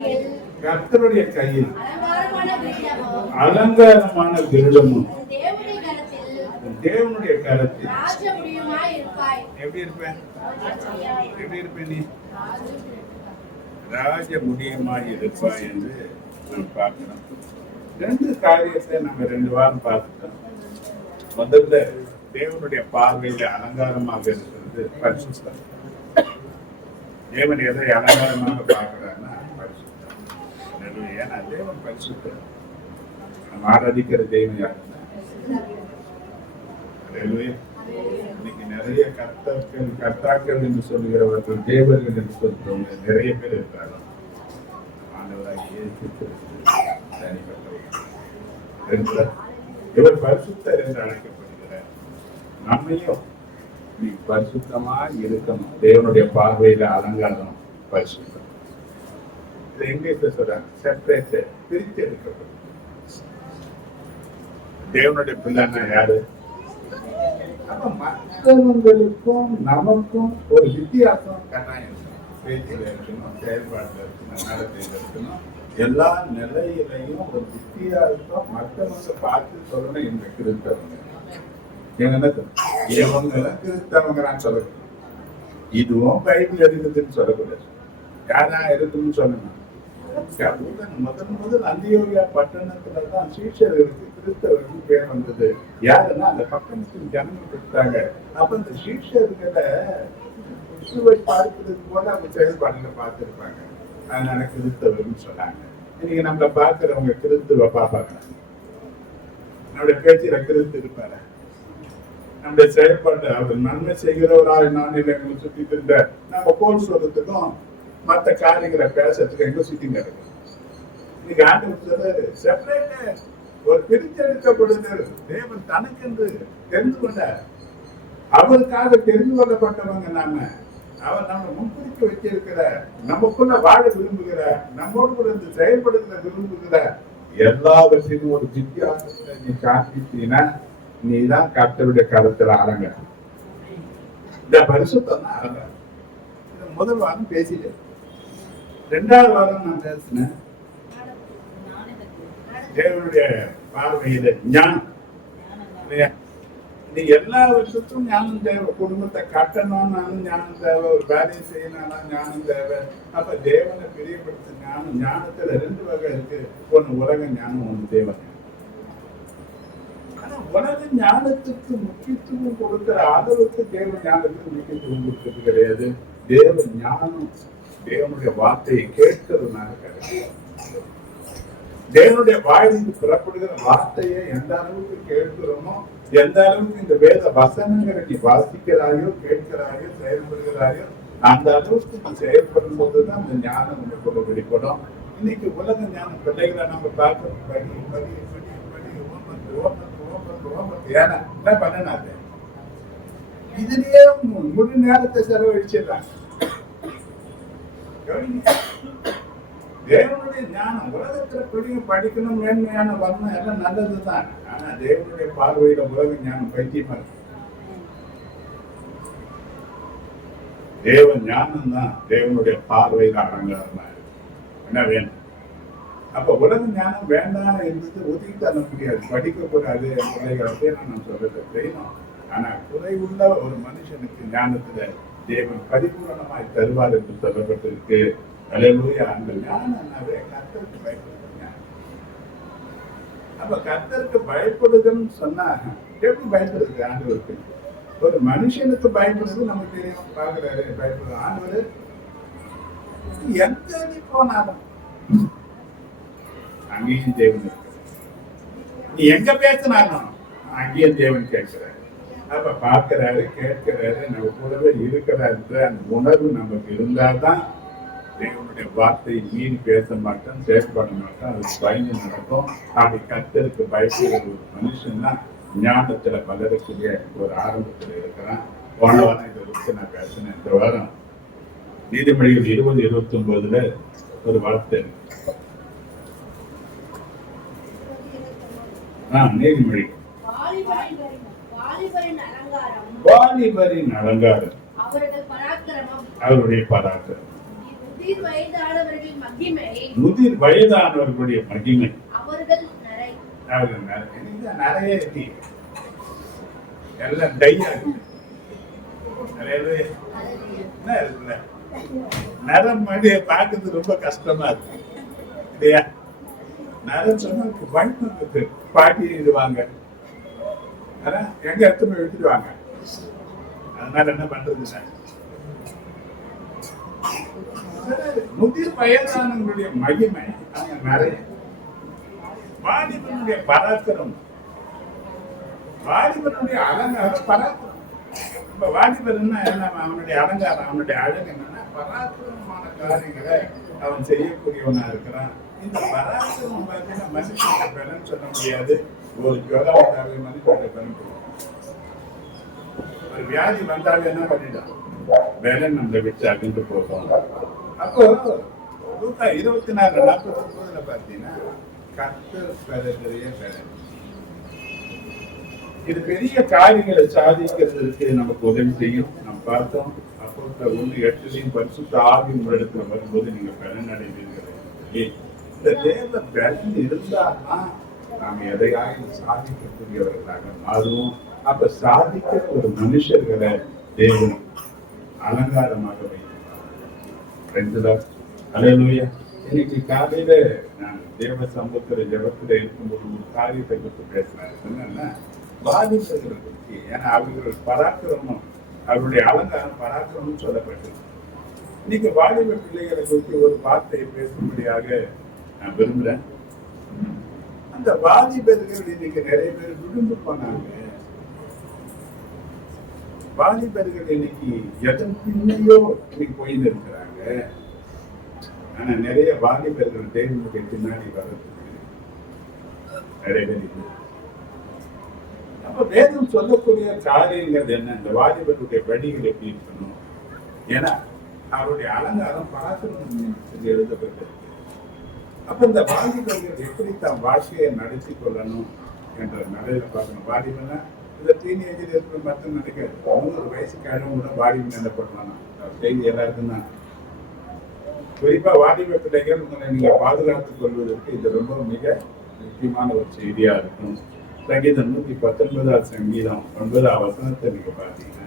கர்த்தருடைய கையில் அலங்காரமான கிரீடமும் தேவனுடைய கரத்தில் எப்படி இருப்பேன் நீ ராஜ முடியுமாய் இருப்பாய் என்று நாம் பார்க்கிறோம். ரெண்டு காரியத்தை நம்ம 2 வாரம் பார்த்துட்டோம். முதல்ல தேவனுடைய பார்வையில அலங்காரமாக இருக்கிறது பரிசுத்தம். தேவன் எதை அலங்காரமாக பார்க்கிறான்னா பரிசுத்தம். ஏன்னா தேவன் பரிசுத்தம். நம்ம ஆராதிக்கிற தெய்வம் யாருன்னா இன்னைக்கு நிறைய கர்த்தாக்கள் என்று சொல்லுகிறவர்கள் தேவர்கள் என்று சொல்றவங்க நிறைய பேர் இருக்காங்க. இவர் பரிசுத்தர் என்று அழைக்கப்படுகிறார். நம்மையும் நீ பரிசுத்தமா இருக்கணும். தேவனுடைய பார்வையில அலங்காரம் பரிசுத்தம். இங்கிலீஷ்ல சொல்றாங்க செப்பரேட், பிரித்து எடுக்கப்படும். தேவனுடைய பிள்ளைன்னா யாரு? அப்ப மற்றவங்களுக்கும் நமக்கும் ஒரு வித்தியாசம் கட்டாயம். பேச்சில் இருக்கணும், செயல்பாட்டில் இருக்கணும், நடத்தையில் இருக்கணும். எல்லா நிலையிலையும் ஒரு வித்தியாசம் மற்றவங்க பார்த்து சொல்லணும். இந்த கிறிஸ்தவங்க இவங்களை கிறிஸ்தவங்களான்னு சொல்லக்கூடாது. இதுவும் பைபிள் இருக்குதுன்னு சொல்லக்கூடாது. யாரா இருக்குன்னு சொல்லணும். முதல் அந்தியோகியா பட்டணத்துலதான் சீஷர்களுக்கு கிறிஸ்தவர்களுக்கு பேர் வந்தது. யாருன்னா அந்த பட்டணத்தின் ஜனங்கள் கொடுத்தாங்க. அப்ப இந்த சீஷர்களை கிறிஸ்துவை பார்க்கிறதுக்கு போல அவங்க செயல்பாடுகளை பார்த்திருப்பாங்க. அதனால கிறிஸ்தவர்னு சொன்னாங்க. இன்னைக்கு நம்மள பார்க்கிறவங்க கிறிஸ்துவ பார்ப்பாங்க. நம்முடைய பேச்சில கிறிஸ்து இருப்பாரு. நம்முடைய செயல்பாடு அவர் நன்மை செய்கிறவராய் நான் எங்களை சுத்திட்டு இருந்த நம்ம போல் சொல்றதுக்கும் மற்ற காரியங்களை பேசுறதுக்கு எங்க சுத்திங்க இருக்கு. இன்னைக்கு ஆண்டு சொல்றாரு செப்பரேட், ஒரு பிரித்தெடுக்கப்படுது. தேவன் தனக்கென்று தெரிந்து கொண்டார். அவருக்காக தெரிந்து கொள்ளப்பட்டவங்க நாம. அவர் நம்ம முன்குறிக்க வச்சிருக்கிறார். நமக்குள்ள வாழ விரும்புகிறார். நம்மோடு கூட இந்த செயல்படுத்த விரும்புகிறார். எல்லாவற்றையும் ஒரு வித்தியாசத்தை நீ காண்பித்தீங்கன்னா நீதான் கர்த்தருடைய கருத்துல அலங்காரம். இந்த பரிசுத்தம் தான் அலங்காரம். முதல் வாரம் பேசிட்டேன். 2வது வாரம் நான் பேசினேன் தேவனுடைய பார்வையில ஞானம். நீ எல்லா வருஷத்தும் ஞானம் தேவை. குடும்பத்தை கட்டணும்னாலும் ஞானம் தேவை. ஒரு வேலையை செய்யணும் ஞானம் தேவை. அப்ப தேவனை பிரியப்படுத்த ஞானம். ஞானத்துல 2 வகை இருக்கு. ஒண்ணு உலக ஞானம், ஒண்ணு தேவ ஞானம். ஆனா உலக ஞானத்துக்கு முக்கியத்துவம் கொடுக்கிற அளவுக்கு தேவ ஞானத்துக்கு முக்கியத்துவம் கொடுக்கிறது கிடையாது. தேவ ஞானம் தேவனுடைய வார்த்தையை கேட்கிறதுனால கிடையாது. தேவனுடைய வாயிலிருந்து புறப்படுகிற வார்த்தையை எந்த அளவுக்கு கேட்கிறோமோ, எந்த அளவுக்கு இந்த வேத வசனங்களை நீ வாசிக்கிறாயோ, கேட்கிறாயோ, செயல்படுகிறாயோ, அந்த அளவுக்கு நீ செயல்படும் போதுதான் அந்த ஞானம் உங்களுக்குள்ள வெளிப்படும். இன்னைக்கு உலக ஞானம் பிள்ளைகளை நம்ம பார்க்கணும். ஏன்னா என்ன பண்ணனாது இதுலயே முழு நேரத்தை செலவழிச்சிடறாங்க. தேவனுடைய ஞானம் உலகத்துல படிக்கணும், மேன்மையான வரணும், எல்லாம் நல்லதுதான். ஆனா தேவனுடைய பார்வையில உலக ஞானம் பைத்தியமா இருக்கு. தேவ ஞானம் தான் தேவனுடைய பார்வையில அலங்காரமா இருக்கு. என்ன வேணும்? அப்ப உலக ஞானம் வேண்டாம் என்பது ஒதுக்கி தர முடியாது. படிக்க கூடாது பிள்ளைகளுக்கு நான் சொல்றதை செய்யணும். ஆனா குறைவுள்ள ஒரு மனுஷனுக்கு ஞானத்துல தேவன் பரிபூரணமாய் தருவார் என்று சொல்லப்பட்டிருக்கு. அல்லேலூயா. அந்த ஞானம்னாவே கர்த்தருக்கு பயப்படுங்க. அப்ப கர்த்தருக்கு பயப்படுதுன்னு சொன்னா எப்படி பயப்படுது? ஆண்டவருக்கு ஒரு மனுஷனுக்கு பயப்படுறது நமக்கு தெரியும். பாக்குறாரு பயப்படுறது. ஆண்டவர் எங்க நீ போனாலும் அங்கேயும் தேவன் இருக்கு. நீ எங்க பேசினாலும் அங்கேயும் தேவன் கேட்கிறாரு. அப்ப பார்க்கிறாரு, கேட்கிறாரு, நம்ம கூடவே இருக்கிறாரு. அந்த உணர்வு நமக்கு இருந்தால்தான் தேவனுடைய வார்த்தையை மீறி பேச மாட்டோம், செயல்பட மாட்டோம். அதுக்கு பயந்து நடக்கும். அப்படி கர்த்தருக்கு பயப்படுகிற ஒரு மனுஷன் தான் ஞானத்துல வளரக்கூடிய ஒரு ஆரம்பத்துல இருக்கிறான். போன வாரம் இதை வச்சு நான் பேசினேன். இந்த வாரம் நீதிமொழிகள் 20:29 ஒரு வார்த்தை நீதிமொழி வாலிபரின் அலங்காரம் அவருடைய பராக்கிரமம். முதிர் வயதானவர்களின் மகிமை முதிர் வயதானவர்களுடைய மகிமை அவர்கள் நரை. அவர்கள் நிறைய இருக்கு, எல்லாம் டை ஆகுது. என்ன இருக்குல்ல, நரம் மாதிரி பார்க்கறது ரொம்ப கஷ்டமா இருக்கு இல்லையா? நரம் சொன்னா வயிற்று பாட்டிடுவாங்க, எங்க எடுத்துமே எடுத்துடுவாங்க. அதனால என்ன பண்றது? முதிர் வயதானவங்களுடைய மகிமை அவங்க நிறைய. வாலிபனுடைய பராக்கிரம், வாலிபனுடைய அலங்காரம் பராக்கிரம். இப்ப வாலிபர்னா என்ன? அவனுடைய அலங்காரம், அவனுடைய அழகு என்னன்னா பராக்கிரமமான காரியங்களை அவன் செய்யக்கூடியவனா இருக்கிறான். இந்த பராக்கிரமம் பார்த்தீங்கன்னா மனுஷனுடைய பலன் சொல்ல முடியாது. ஒரு ஜுவரம் வந்தாலே மனுஷனுடைய பலன் சொல்லுவோம். ஒரு வியாதி வந்தாலே என்ன பண்ணிட்டான்? பலன் நம்மளை விட்டு அகன்று போகும். அப்போ 24:49 பார்த்தீங்கன்னா கர்த்தர் பெறக்கூடிய பலன். இது பெரிய காரியங்களை சாதிக்கிறதுக்கு நமக்கு உதவி செய்யும். நம்ம பார்த்தோம் அப்போஸ்தலர் 1:8 பரிசுத்த ஆவி உங்களிடத்துல வரும்போது நீங்க பலன் அடைவீர்கள். இந்த தேவ பலன் இருந்தால்தான் நாம் எதையாவது சாதிக்கக்கூடியவர்களாக மாறுவோம். அப்ப சாதிக்கிற ஒரு மனுஷர்களை தேவன் அலங்காரமாக வைத்திருக்கிறார். அல்லேலூயா. இன்னைக்கு காலையில நான் தேவ சமூகத்துல ஜெபத்துல இருக்கும்போது ஒரு காரியத்தை பற்றி பேசினார். என்னன்னா பாதிப்புகளை பற்றி. ஏன்னா அவர்கள் பராக்கிரமம், அவருடைய அலங்காரம் பராக்கிரமம் சொல்லப்பட்டது. இன்னைக்கு வாலிப பிள்ளைகளை பற்றி ஒரு வார்த்தையை பேசும்படியாக நான் விரும்புறேன். அந்த வாலிபர்கள் இன்னைக்கு நிறைய பேர் விழுந்து போனாங்க. வாலிபர்கள் இன்னைக்கு எதன் பின்னையோ இன்னைக்கு போயின்னு இருக்கிறாங்க. ஆனா நிறைய வாலிபர்கள் தேவனுடைய பின்னாடி வர்றதுக்கு நிறைய பேர். அப்ப வேதம் சொல்லக்கூடிய காரியங்கள் என்ன? இந்த வாலிபர்களுடைய வழிகள் எப்படி இருக்கணும்? ஏன்னா அவருடைய அலங்காரம் பராக்கிரமம் எழுதப்பட்டிருக்கு. அப்ப இந்த வாலிபர்கள் எப்படி தான் வாழ்க்கையை நடத்தி கொள்ளணும் என்ற நிலையில பார்க்கணும். வாலிபன்னா இந்த டீனேஜில் இருக்கிற மட்டும் நினைக்காது. 100 வயசுக்காக கூட வாலிபன் என்ன பண்ணலாம் செய்தி எல்லாருக்கும் தான். குறிப்பா வாலிப பிள்ளைகள் உங்களை நீங்க பாதுகாத்துக் கொள்வதற்கு இது ரொம்ப மிக முக்கியமான ஒரு செய்தியா இருக்கும். சங்கீதம் 119 சங்கீதம் 9 வசனத்தை நீங்க பாத்தீங்கன்னா,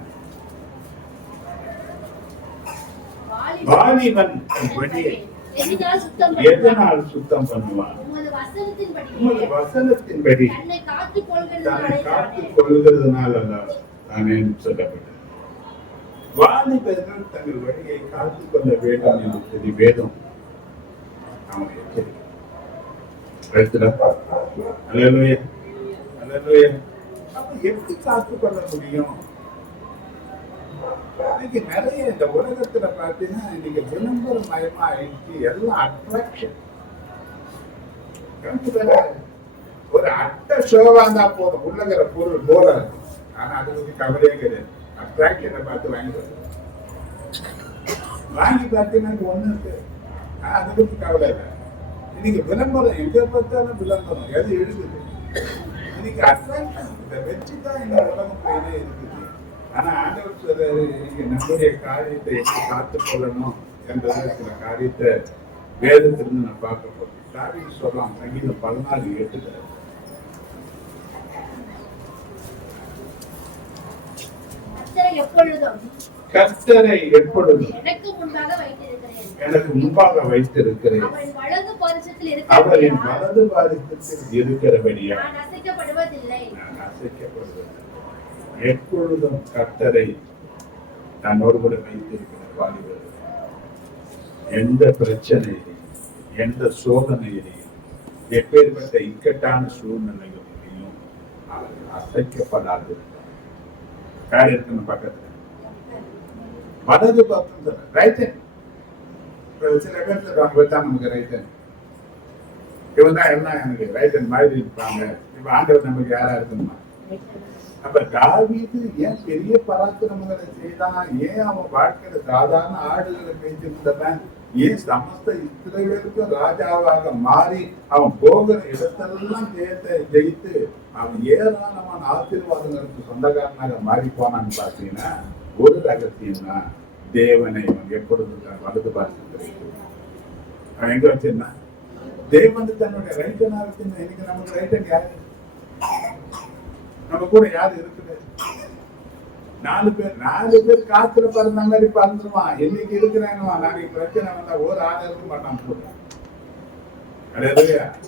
வாலிபன் வழியை எதனால் சுத்தம் பண்ணுவான்? உமது வசனத்தின்படி தன்னை காத்துக் கொள்கிறதுனால தானே சொல்லப்பட்டது. வாலிபர்கள் தங்கள் வழியை காத்துக் கொள்ள வேண்டும் என்று சொல்லி வேதம் அவனை எச்சரிக்கிறார். அப்ப எப்படி காத்துக் கொள்ள முடியும்? இன்னைக்கு நிறைய இந்த உலகத்துல பாத்தீங்கன்னா இன்னைக்கு விளம்பர மயமா ஆயிடுச்சு. எல்லாம் அட்ராக்ஷன். ஒரு அட்டை ஷோவா இருந்தா போதும், உள்ளங்கிற பொருள் போல இருக்கும். ஆனா அது வந்து கவலையே கிடையாது. அட்ராக்ஷனை பார்த்து வாங்கி பார்த்தீங்கன்னா ஒண்ணு இருக்கு. அதை பத்தி கவலை இல்லை. இன்னைக்கு விளம்பரம் எங்க பார்த்தாலும் விளம்பரம் எது எழுதுது. இன்னைக்கு அட்ராக்ஷன் இதை வச்சுதான் இந்த உலகம் போயிலே இருக்குது. ஆனா ஆண்டவர் சொல்றாரு, நீங்க நம்முடைய காரியத்தை எப்படி காத்துக் கொள்ளணும் என்றது சில காரியத்தை வேதத்திலிருந்து நான் பார்க்க போறேன். தாவீது சொல்லலாம் சங்கீதம் 14:8 கர்த்தரை எப்பொழுதும் எனக்கு முன்பாக வைத்திருக்கிறேன். அவரின் வலது பாரிசத்தில் இருக்கிறபடியா நான் அசைக்கப்படுவதில்லை. எப்பொழுதும் கர்த்தரை தன்னோடு கூட வைத்திருக்கிற வாலிபர்கள் எந்த பிரச்சனையிலையும் எந்த சோதனையிலையும் எப்பேற்பட்ட இக்கட்டான சூழ்நிலைகளிலையும் அவர்கள் அசைக்கப்படாது. யார் இருக்கணும் பக்கத்துல? வலது பக்கம் ரைட்டன். சில பேர் சொல்றாங்க நமக்கு ரைட்டன், இவன் தான் எல்லாம் எனக்கு ரைட்டன் மாதிரி இருப்பாங்க. இப்ப ஆண்டவர் நமக்கு யாரா இருக்கணுமா? அப்ப தாவீது ஏன் பெரிய பராக்கிரமங்களை செய்தான்? ஏன் அவன் வாழ்க்கையில சாதாரண ஆடுகளை பேசியிருந்தவன் ஏன் சமஸ்த இஸ்ரவேலுக்கும் ராஜாவாக மாறி அவன் போகிற இடத்தெல்லாம் ஜெயித்து அவன் ஏராளமான ஆசீர்வாதங்களுக்கு சொந்தக்காரனாக மாறி போனான்னு பாத்தீங்கன்னா ஒரு ரகசியம் தான். தேவனை அவன் எப்பொழுதும் தன் வலது பார்த்து அவன் எங்க வச்சிருந்தான்? தேவன் வந்து தன்னுடைய ரைட்டனா வச்சிருந்தான். இன்னைக்கு நமக்கு ரைட்டன் யாரு? நம்ம கூட யாரு இருக்குது? 4 பேர் காத்துல பறந்த மாதிரி பறந்துருவான். இன்னைக்கு இருக்கிறானுவா, நாளைக்கு பிரச்சனை வந்தா ஒரு ஆள் இருக்க மாட்டான் போடுறான்.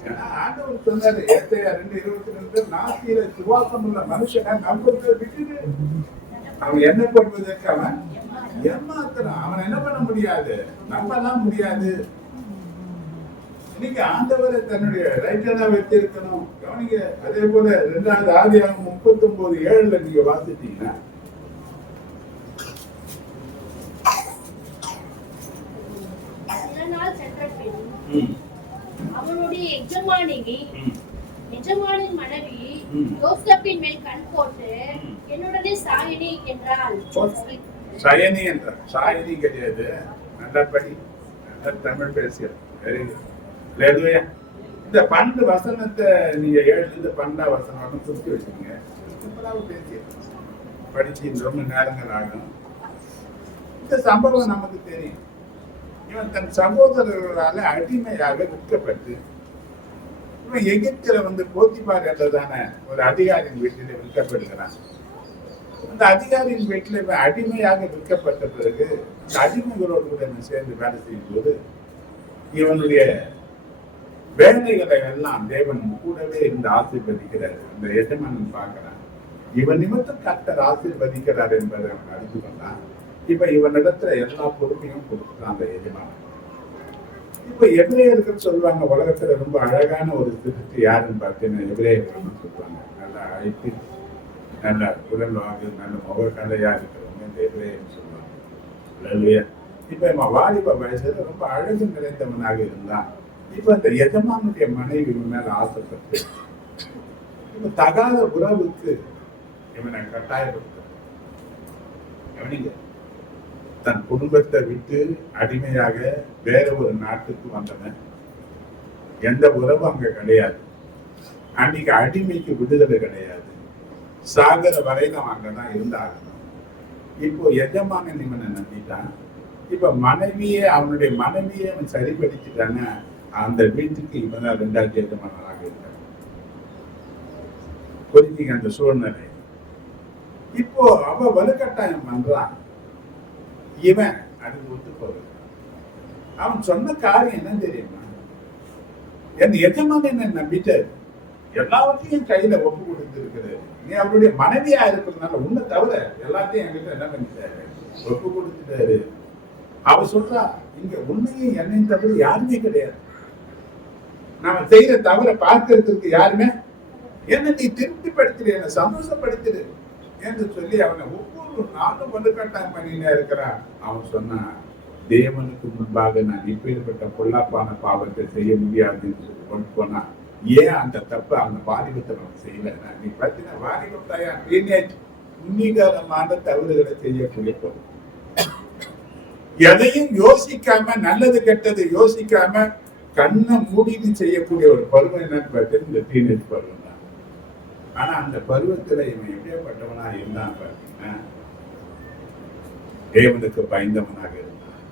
ஏன்னா ஆண்டவர் சொன்னாரு, ஏசாயா 2:22, நாசியில சுவாசம் உள்ள மனுஷனை நம்புறதை விட்டுட்டு அவன் என்ன பண்ணுவதற்கு அவன் ஏமாத்துறான். அவன் என்ன பண்ண முடியாது? நம்பலாம் முடியாது. இன்னைக்கு ஆண்டவரை தன்னுடைய ரைட்டனா வச்சிருக்கணும். கவனிங்க. அதே போல 2வது ஆதியாகமம் 39:7 நீங்க வாசிட்டீங்கன்னா, அவனுடைய எஜமானின் மனைவி யோசேப்பின் மேல் கண் போட்டு என்னுடனே சாயினி என்றாள். சாயினி என்றாள். சாயினி கிடையாது. நல்லா படி, நல்லா தமிழ் பேசிய. இந்த 12 வசனத்தை நீங்க 7-12 வசனம் சுத்தி வச்சுக்கீங்க. படிச்சு ரொம்ப நேரங்கள் ஆகும். இந்த சம்பவம் நமக்கு தெரியும். இவன் தன் சகோதரர்களால அடிமையாக விற்கப்பட்டு இவன் எகிப்துல வந்து போத்திபார் என்றதான ஒரு அதிகாரியின் வீட்டில விற்கப்படுகிறான். அந்த அதிகாரியின் வீட்டில் இவன் அடிமையாக விற்கப்பட்ட பிறகு இந்த அடிமைகளோடு கூட சேர்ந்து வேலை செய்யும் போது இவனுடைய வேலைகளை எல்லாம் தேவன் கூடவே இருந்து ஆசீர்வதிக்கிறார். அந்த எஜமானன் பார்க்கிறான். இவன் நிமித்தம் கர்த்தர் ஆசீர்வதிக்கிறார் என்பதை அவன் அறிந்து கொண்டான். இப்ப இவனிடத்துல எல்லா பொறுமையும் கொடுத்துட்டான் அந்த எஜமானன். இப்ப எபிரேயர்கள் சொல்லுவாங்க, உலகத்துல ரொம்ப அழகான ஒரு திருட்டு யாருன்னு பார்த்தீங்கன்னா எபிரேயர்கள் சொல்லுவாங்க. நல்லா அழைத்து நல்ல உடல் வாங்கு நல்ல முகக்கலையா இருக்கிறவங்க இந்த எபிரேயர் சொல்லுவாங்க. இப்ப இவன் வாலிப வயசுல ரொம்ப அழகு நிறைந்தவனாக இருந்தான். இப்ப இந்த எஜமானுடைய மனைவி மேல ஆசைப்பட்டு இப்ப தகாத உறவுக்கு இவனை கட்டாயப்படுத்த தன் குடும்பத்தை விட்டு அடிமையாக வேற ஒரு நாட்டுக்கு வந்தவன். எந்த உறவும் அங்க கிடையாது. அன்னைக்கு அடிமைக்கு விடுதலை கிடையாது. சாகர வரையில அவன் அங்கதான் இருந்தாகணும். இப்போ எஜமானன் இவனை நம்பிட்டான். இப்ப மனைவியே அவனுடைய மனைவியே அவன் சரிப்படுத்திட்டாங்க. அந்த வீட்டுக்கு இவன் தான் 2வது எஜமானராக இருக்கான். புரிஞ்சுங்க அந்த சூழ்நிலை. இப்போ அவ வலுக்கட்டாயம் பண்றான். இவன் அதுக்கு ஒத்து போறது. அவன் சொன்ன காரியம் என்ன தெரியுமா? என் எஜமான என்ன நம்பிட்டாரு, எல்லாவற்றையும் கையில ஒப்பு கொடுத்து இருக்கிறாரு. நீ அவருடைய மனைவியா இருக்கிறதுனால உன்னை தவிர எல்லாத்தையும் என்கிட்ட என்ன பண்ணிட்டாரு, ஒப்பு கொடுத்துட்டாரு. அவ சொல்றா, இங்க உண்மையும் என்னையும் தவிர யாருமே கிடையாது. நாம செய்யற தவிர பார்க்கறதுக்கு யாருமே என்ன நீ திருப்திப்படுத்திடு, என்ன சந்தோஷப்படுத்திடு என்று சொல்லி அவனை ஒவ்வொரு நாளும் வலுக்கட்டாயம் பண்ணினே இருக்கிறான். அவன் சொன்னான், தேவனுக்கு முன்பாக நான் இப்பேற்பட்ட பொல்லாப்பான பாவத்தை செய்ய முடியாதுன்னு சொல்லி கொண்டு போனா, ஏன் அந்த தப்பு அந்த வாலிபத்தை அவன் செய்யல? நீ பார்த்தீங்கன்னா வாலிபத்தாயா டீனேஜ் உன்னிகரமான தவறுகளை செய்யக்கூடிய பொருள். எதையும் யோசிக்காம, நல்லது கெட்டது யோசிக்காம கண்ணை மூடிட்டு செய்யக்கூடிய ஒரு பருவம் என்னன்னு பார்த்தீங்கன்னா இந்த டீனேஜ் பருவம் தான். ஆனா அந்த பருவத்துல இவன் எப்படிப்பட்டவனா இருந்தான் பார்த்தீங்கன்னா, தேவனுக்கு பயந்தவனாக இருந்தான்.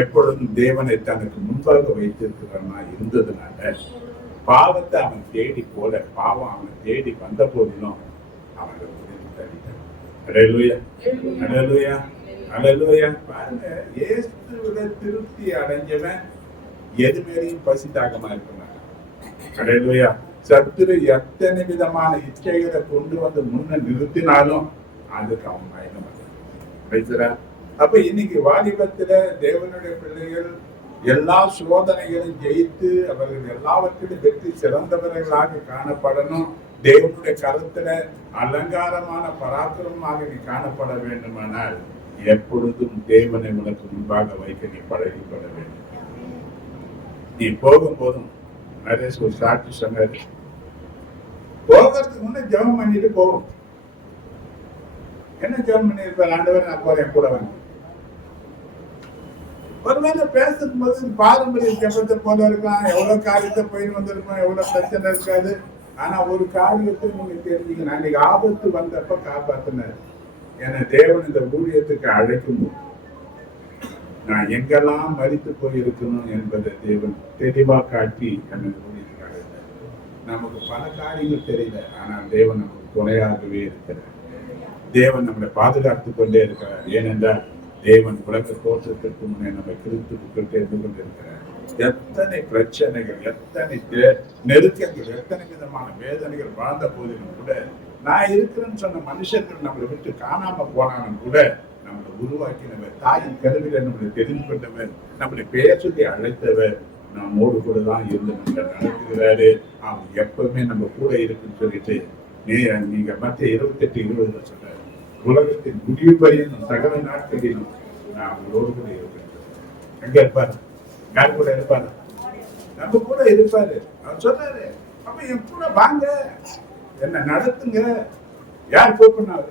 எப்பொழுதும் தேவனை தனக்கு முன்பாக வைத்திருக்கிறவனா இருந்ததுனால பாவத்தை அவன் தேடி போல, பாவம் அவனை தேடி வந்த போதிலும் அவனை பாருங்க, இயேசுவில திருப்தி அடைஞ்சவன் எது மேலையும் பசி தாகமா இருக்கிறாங்க. சத்துரு எத்தனை விதமான இச்சைகளை கொண்டு வந்து முன்ன நிறுத்தினாலும் அதுக்கு அவன் மயக்கம். அப்ப இன்னைக்கு வாலிபத்துல தேவனுடைய பிள்ளைகள் எல்லா சோதனைகளும் ஜெயித்து அவர்கள் எல்லாவற்றிலும் வெற்றி சிறந்தவர்களாக காணப்படணும். தேவனுடைய கருத்துல அலங்காரமான பராக்கிரமமாக நீ காணப்பட வேண்டுமானால் எப்பொழுதும் தேவனை உனக்கு முன்பாக வைக்க நீ பழகிப்பட வேண்டும். நீ போகும்போதும் நிறைய ஒரு சாட்சி சொன்னாரு, போகிறதுக்கு முன்ன ஜெபம் பண்ணிட்டு போகும். என்ன ஜெபம் பண்ணி இருப்பார்? ஆண்டவர் நான் போறேன் கூட வந்து. ஒருவேளை பேசும்போது பாரம்பரிய ஜெபத்தை போல இருக்கலாம், எவ்வளவு காரியத்தை போயிட்டு வந்திருக்கோம், எவ்வளவு பிரச்சனை இருக்காது. ஆனா ஒரு காரியத்தை நீங்க தெரிஞ்சுக்கணும், அன்னைக்கு ஆபத்து வந்தப்ப காப்பாத்தினார். ஏன்னா தேவன் இந்த ஊழியத்துக்கு அழைக்கும் நான் எங்கெல்லாம் மரித்து போயிருக்கணும் என்பதை தேவன் தெளிவா காட்டி எனக்கு ஊழியத்துக்காக இருந்தார். நமக்கு பல காரியங்கள் தெரியல, ஆனால் தேவன் நமக்கு துணையாகவே இருக்கிறார். தேவன் நம்மளை பாதுகாத்து கொண்டே இருக்கிறார். ஏனென்றால் தேவன் உலக தோற்றத்திற்கு முன்னே நம்மை கிறிஸ்துவுக்குள் தெரிந்து கொண்டிருக்கிறார். எத்தனை பிரச்சனைகள், எத்தனை நெருக்கங்கள், எத்தனை விதமான வேதனைகள் வாழ்ந்த போதிலும் கூட, நான் இருக்கிறேன்னு சொன்ன மனுஷர்கள் நம்மளை விட்டு காணாம போனாலும் கூட, நம்மளை உருவாக்கினவர், தாயின் கருவில நம்மளை தெரிந்து கொண்டவர், நம்மளை பெயர் சொல்லி அழைத்தவர் நம்மோடு கூட தான் இருந்து நம்மளை நடத்துகிறாரு. அவன் எப்பவுமே நம்ம கூட இருக்குன்னு சொல்லிட்டு நீங்க மற்ற 28:20 சொல்றாரு, உலகத்தின் முடிவு பரியந்தம் சகல நாட்களிலும் நான் உங்களோடு கூட இருக்கிறேன். எங்க இருப்பாரு? யார் கூட இருப்பாரு? நம்ம கூட இருப்பாரு. அவர் சொல்றாரு, அப்ப என் கூட வாங்க, என்ன நடத்துங்க. யார் கூப்பிடுறாரு?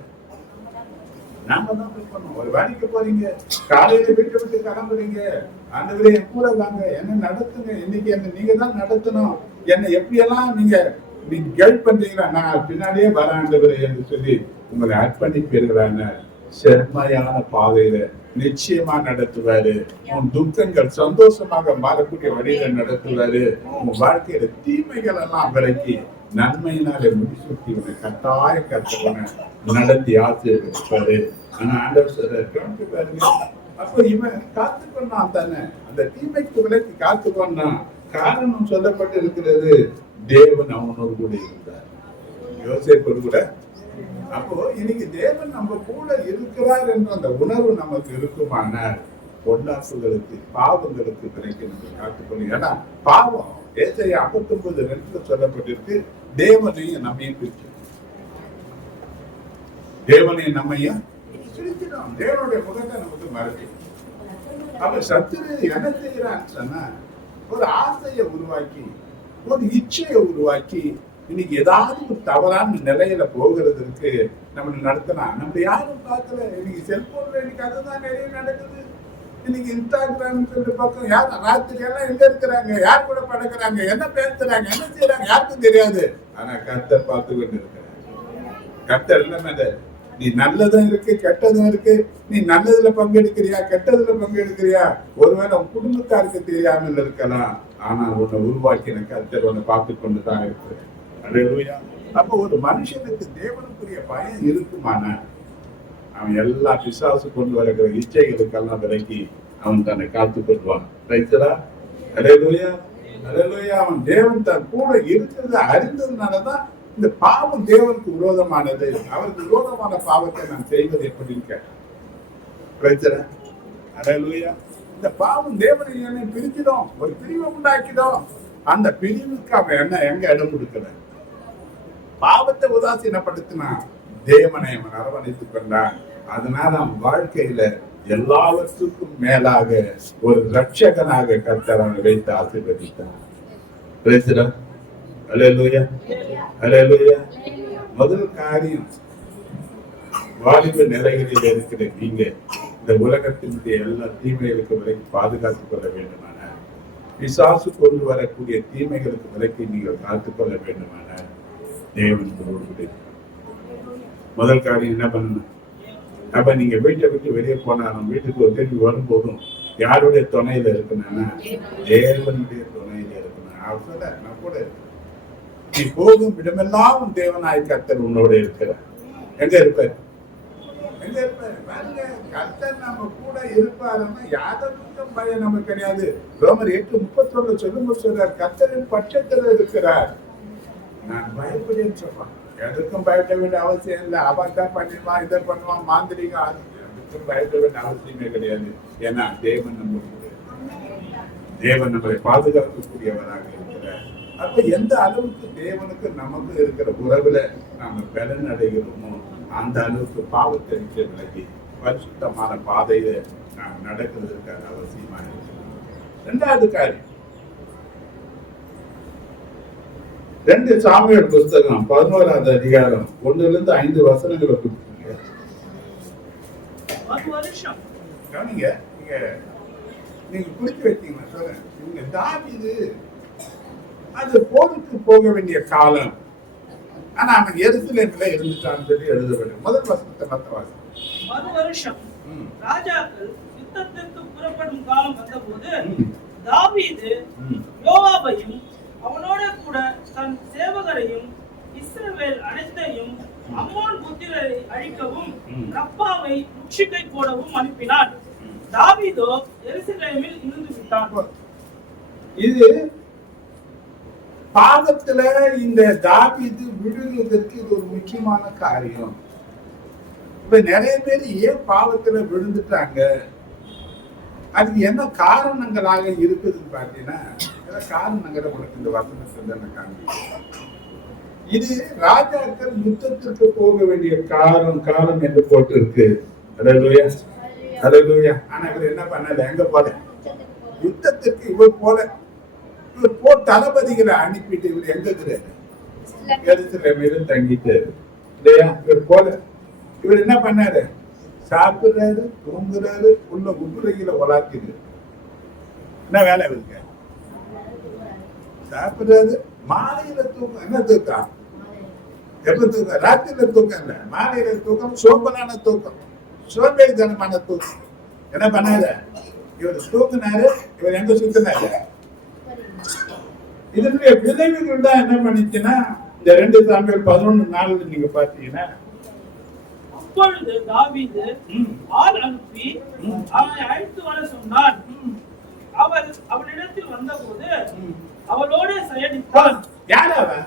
நாம தான் கூப்பிடணும். ஒரு வேலைக்கு போறீங்க, காலையில வீட்டை விட்டு கிளம்புறீங்க, ஆண்டவரே என் கூட வாங்க, என்ன நடத்துங்க. இன்னைக்கு என்ன நீங்க தான் நடத்தணும். என்ன எப்படியெல்லாம் நீங்க கைட் பண்றீங்களா, நான் பின்னாடியே வர ஆண்டவரே என்று சொல்லி உங்களை அர்ப்பணிப்பீர்களான செம்மையான பாதையில நிச்சயமா நடத்துவாரு. உன் துக்கங்கள் சந்தோஷமாக மாறக்கூடிய வழியில நடத்துவாரு. உன் வாழ்க்கையில தீமைகள் எல்லாம் விலக்கி நன்மையினாலே முடிசூட்டி உன்னை கட்டாய கத்தவனை நடத்தி ஆசீர்வதிப்பாரு. ஆனா ஆண்டவர் சொல்றாரு, பாருங்க, அப்ப இவன் காத்துக்கொண்டான் தானே, அந்த தீமைக்கு விலக்கி காத்துக்கொண்டான். காரணம் சொல்லப்பட்டு இருக்கிறது, தேவன் அவனோடு கூட இருந்தார். யோசேப்போடு கூட. அப்போ இன்னைக்கு தேவன் நம்ம கூட இருக்கிறார் என்ற அந்த உணர்வு நமக்கு இருக்குமானால் பொன்னாசுகளுக்கு, பாவங்களுக்கு விலைக்கு நம்ம காத்துக்கொள்ளும். ஏன்னா பாவம் ஏசாயா 59:2 சொல்லப்பட்டிருக்கு, தேவனையும் நம்மையும் பிரிச்சு, தேவனையும் நம்மையும் பிரிச்சிடும். தேவனுடைய முகத்தை நமக்கு மறைச்சிடும். அப்ப சத்துரு என்ன செய்யறான்னு சொன்னா, ஒரு ஆசையை உருவாக்கி, ஒரு இச்சையை உருவாக்கி, இன்னைக்கு ஏதாவது ஒரு தவறான நிலையில போகிறதுக்கு நம்மளை நடத்தலாம். நம்ம யாரும் பார்க்கல. இன்னைக்கு செல்போன்ல இன்னைக்கு அதுதான் நிறைய நடக்குது. இன்னைக்கு இன்ஸ்டாகிராம் பக்கம் யார் ராத்திரி எல்லாம் எங்க இருக்கிறாங்க, யார் கூட பழக்கிறாங்க, என்ன பேசுறாங்க, என்ன செய்யறாங்க யாருக்கும் தெரியாது. ஆனா கர்த்தர் பார்த்து கொண்டு இருக்கிறார். கர்த்தர் எல்லாமே, நீ நல்லதும் இருக்கு கெட்டதும் இருக்கு, நீ நல்லதுல பங்கெடுக்கிறியா கெட்டதுல பங்கெடுக்கிறியா, ஒருவேளை உன் குடும்பத்தாருக்கு தெரியாமல் இருக்கலாம், ஆனா உன்னை உருவாக்கின கர்த்தர் உன்னை பார்த்து கொண்டு தான் இருக்கிறேன். அப்ப ஒரு மனுஷனுக்கு தேவனுக்குரிய பயம் இருக்குமானா, அவன் எல்லா பிசாசு கொண்டு வருகிற இச்சைகளுக்கெல்லாம் விலக்கி அவன் தன்னை காத்துக் கொள்வான். அவன் தேவன் தன் கூட இருக்கிறது அறிந்ததுனாலதான் இந்த பாவம் தேவனுக்கு விரோதமானது. அவருக்கு விரோதமான பாவத்தை நான் செய்வது எப்படின்னு கேட்டேன். இந்த பாவம் தேவனை என்னை பிரிச்சிடும், ஒரு பிரிவை உண்டாக்கிடும். அந்த பிரிவுக்கு அவன் என்ன எங்க இடம் கொடுக்கல. பாவத்தை உதாசீனப்படுத்தினா தேவனை அவன் அரவணைத்துக் கொண்டான். அதனால அவன் வாழ்க்கையில எல்லாவற்றுக்கும் மேலாக ஒரு ரட்சகனாக கர்த்தர் அவனை வைத்து ஆசீர்வதித்தார். முதல் காரியம், வாலிப நிலைகளில் இருக்கிற நீங்க இந்த உலகத்தினுடைய எல்லா தீமைகளுக்கு விலைக்கு பாதுகாத்துக் கொள்ள வேண்டுமானால், பிசாசு கொண்டு வரக்கூடிய தீமைகளுக்கு விலைக்கு நீங்கள் காத்துக்கொள்ள வேண்டுமானால் தேவன் முதல் காரியம் என்ன பண்ணணும்? அப்ப நீங்க வீட்டை விட்டு வெளியே போனாலும், வீட்டுக்கு திரும்பி வரும்போதும் யாருடைய துணையில இருக்கணும்னா தேவனுடைய துணையில இருக்கணும். அவர் சொல்ல, நான் கூட நீ போகும் இடமெல்லாம் தேவனாய் கர்த்தர் உன்னோட இருக்கிறார். எங்க இருப்பார்? எங்க இருப்பாரு? பாருங்க, கர்த்தர் நம்ம கூட இருப்பாருன்னா யாருக்கும் பயம் நமக்கு கிடையாது. ரோமர் 8:31 சொல்லும்போது சொல்றார், கர்த்தரின் பட்சத்தில் இருக்கிறார், நான் பயப்படுன்னு சொல்றான். எதுக்கும் பயப்பட வேண்டிய அவசியம் இல்லை. அவன் தான் பண்ணிடுவான், இதை பண்ணுவான், மாந்திரிகம், அதுக்கும் பயப்பட வேண்டிய அவசியமே கிடையாது. ஏன்னா தேவன் நம்மளை பாதுகாக்கக்கூடியவராக இருக்கிறார். அப்ப எந்த அளவுக்கு தேவனுக்கு நமக்கு இருக்கிற உறவுல நாம பலன் அடைகிறோமோ அந்த அளவுக்கு பாவத்தை விலகி பரிசுத்தமான பாதையில நாம் நடக்கிறதுக்கான அவசியமா இருக்கு. இரண்டாவது காரியம், 2 சாமுவேல் புஸ்தகம் 11வது அதிகாரம் 1-5 வசனங்களை கொடுத்துருங்க. நீங்க குறித்து வைத்தீங்கன்னா சொல்றேன், இவங்க தாவீது அது போருக்கு போக வேண்டிய காலம், ஆனா அவன் எருசலேம்ல இருந்துட்டான்னு சொல்லி எழுத வேண்டும். முதல் வசனத்தை மத்த வாசம். மறுவருஷம் ராஜாக்கள் யுத்தத்திற்கு புறப்படும் காலம் வந்தபோது தாவீது யோவாபையும் அவனோட கூட தன் சேவகரையும் இஸ்ரவேல் அனைத்தையும் அம்மோன் புத்திரரை அழிக்கவும் ரப்பாவை முற்றுகை போடவும் அனுப்பினான். தாவீதோ எருசலேமில் இருந்து விட்டான். இது பாவத்துல இந்த தாவீது விழுவதற்கு இது ஒரு முக்கியமான காரியம். இப்ப நிறைய பேர் ஏன் பாவத்துல விழுந்துட்டாங்க, அதுக்கு என்ன காரணங்களாக இருக்குதுன்னு பாத்தீங்கன்னா காரணங்களை உனக்கு இந்த வசனத்துல காண்பிக்கிறேன். இது ராஜாக்கள் யுத்தத்திற்கு போக வேண்டிய காலம் என்று போட்டு இருக்கு. அல்லேலூயா அல்லேலூயா. ஆனா இவர் என்ன பண்ணல, எங்க போல யுத்தத்திற்கு இவர் போல தளபதிகளை அனுப்பிட்டு இவர் எங்க இருக்கிறாரு, எருசலேமில் தங்கிட்டு இல்லையா. இவர் போல இவர் என்ன பண்ணாரு, சாப்பிடுறாரு, தூங்குறாரு, உள்ள உப்புரைகளை உலாக்குது. என்ன வேலை இருக்கு, சாப்பிடுறாரு, மாலையில தூக்கம். என்ன தூக்கம், எப்ப தூக்கம், ராத்திரில தூக்கம் இல்ல, மாலையில தூக்கம், சோம்பலான தூக்கம், சோம்பேறித்தனமான தூக்கம். என்ன பண்ணாரு, இவர் தூங்கினாரு, இவர் எங்க சுத்தினாரு. இதனுடைய விளைவுகள் தான் என்ன பண்ணிச்சுன்னா இந்த 2 சாமுவேல் 11:4 நீங்க பாத்தீங்கன்னா, அப்பொழுது தாவீது ஆள் அனுப்பி அவனை அழைத்து வர சொன்னான். அவள் அவனிடத்தில் வந்தபோது அவளோடு சயனித்தான். யார் அவன்,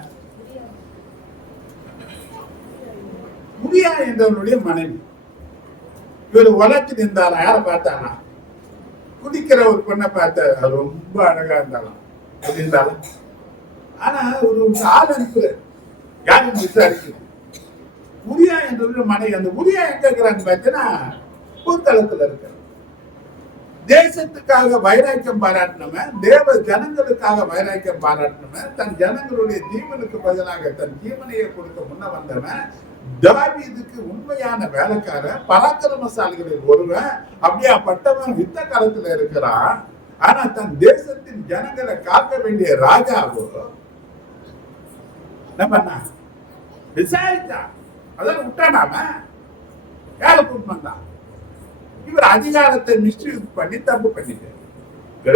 உரியா என்றவனுடைய மனைவி. இவர் உலகத்தில் இருந்தாரா, யார பார்த்தானா, குடிக்கிற ஒரு பெண்ணை பார்த்தாரு, ரொம்ப அழகா இருந்தாலும் இருந்தாலும். ஆனா ஒரு ஆள் அனுப்புற, யாரும் விசாரிக்கணும். உரியா என்ற மனைவி. அந்த உரியா எங்க இருக்கிறான்னு பார்த்தீங்கன்னா பூத்தளத்துல இருக்கிற. தேசத்துக்காக வைராக்கியம் பாராட்டினவன், தேவ ஜனங்களுக்காக வைராக்கியம் பாராட்டினவன், தன் ஜனங்களுடைய ஜீவனுக்கு பதிலாக தன் ஜீவனையை கொடுக்க முன்ன வந்தவன், தாவீதுக்கு உண்மையான வேலைக்காரன், பராக்கிரமசாலிகளில் ஒருவன். அப்படியாப்பட்டவன் யுத்த காலத்துல இருக்கிறான். ஆனா தன் தேசத்தின் ஜனங்களை காக்க வேண்டிய ராஜாவோ என்ன பண்ணா, விசாரிச்சான். அதான் விட்டானாம, யார கூட்டு வந்தான். இவர் அதிகாரத்தை மிஸ்யூஸ் பண்ணி தப்பு பண்ணிட்டாரு.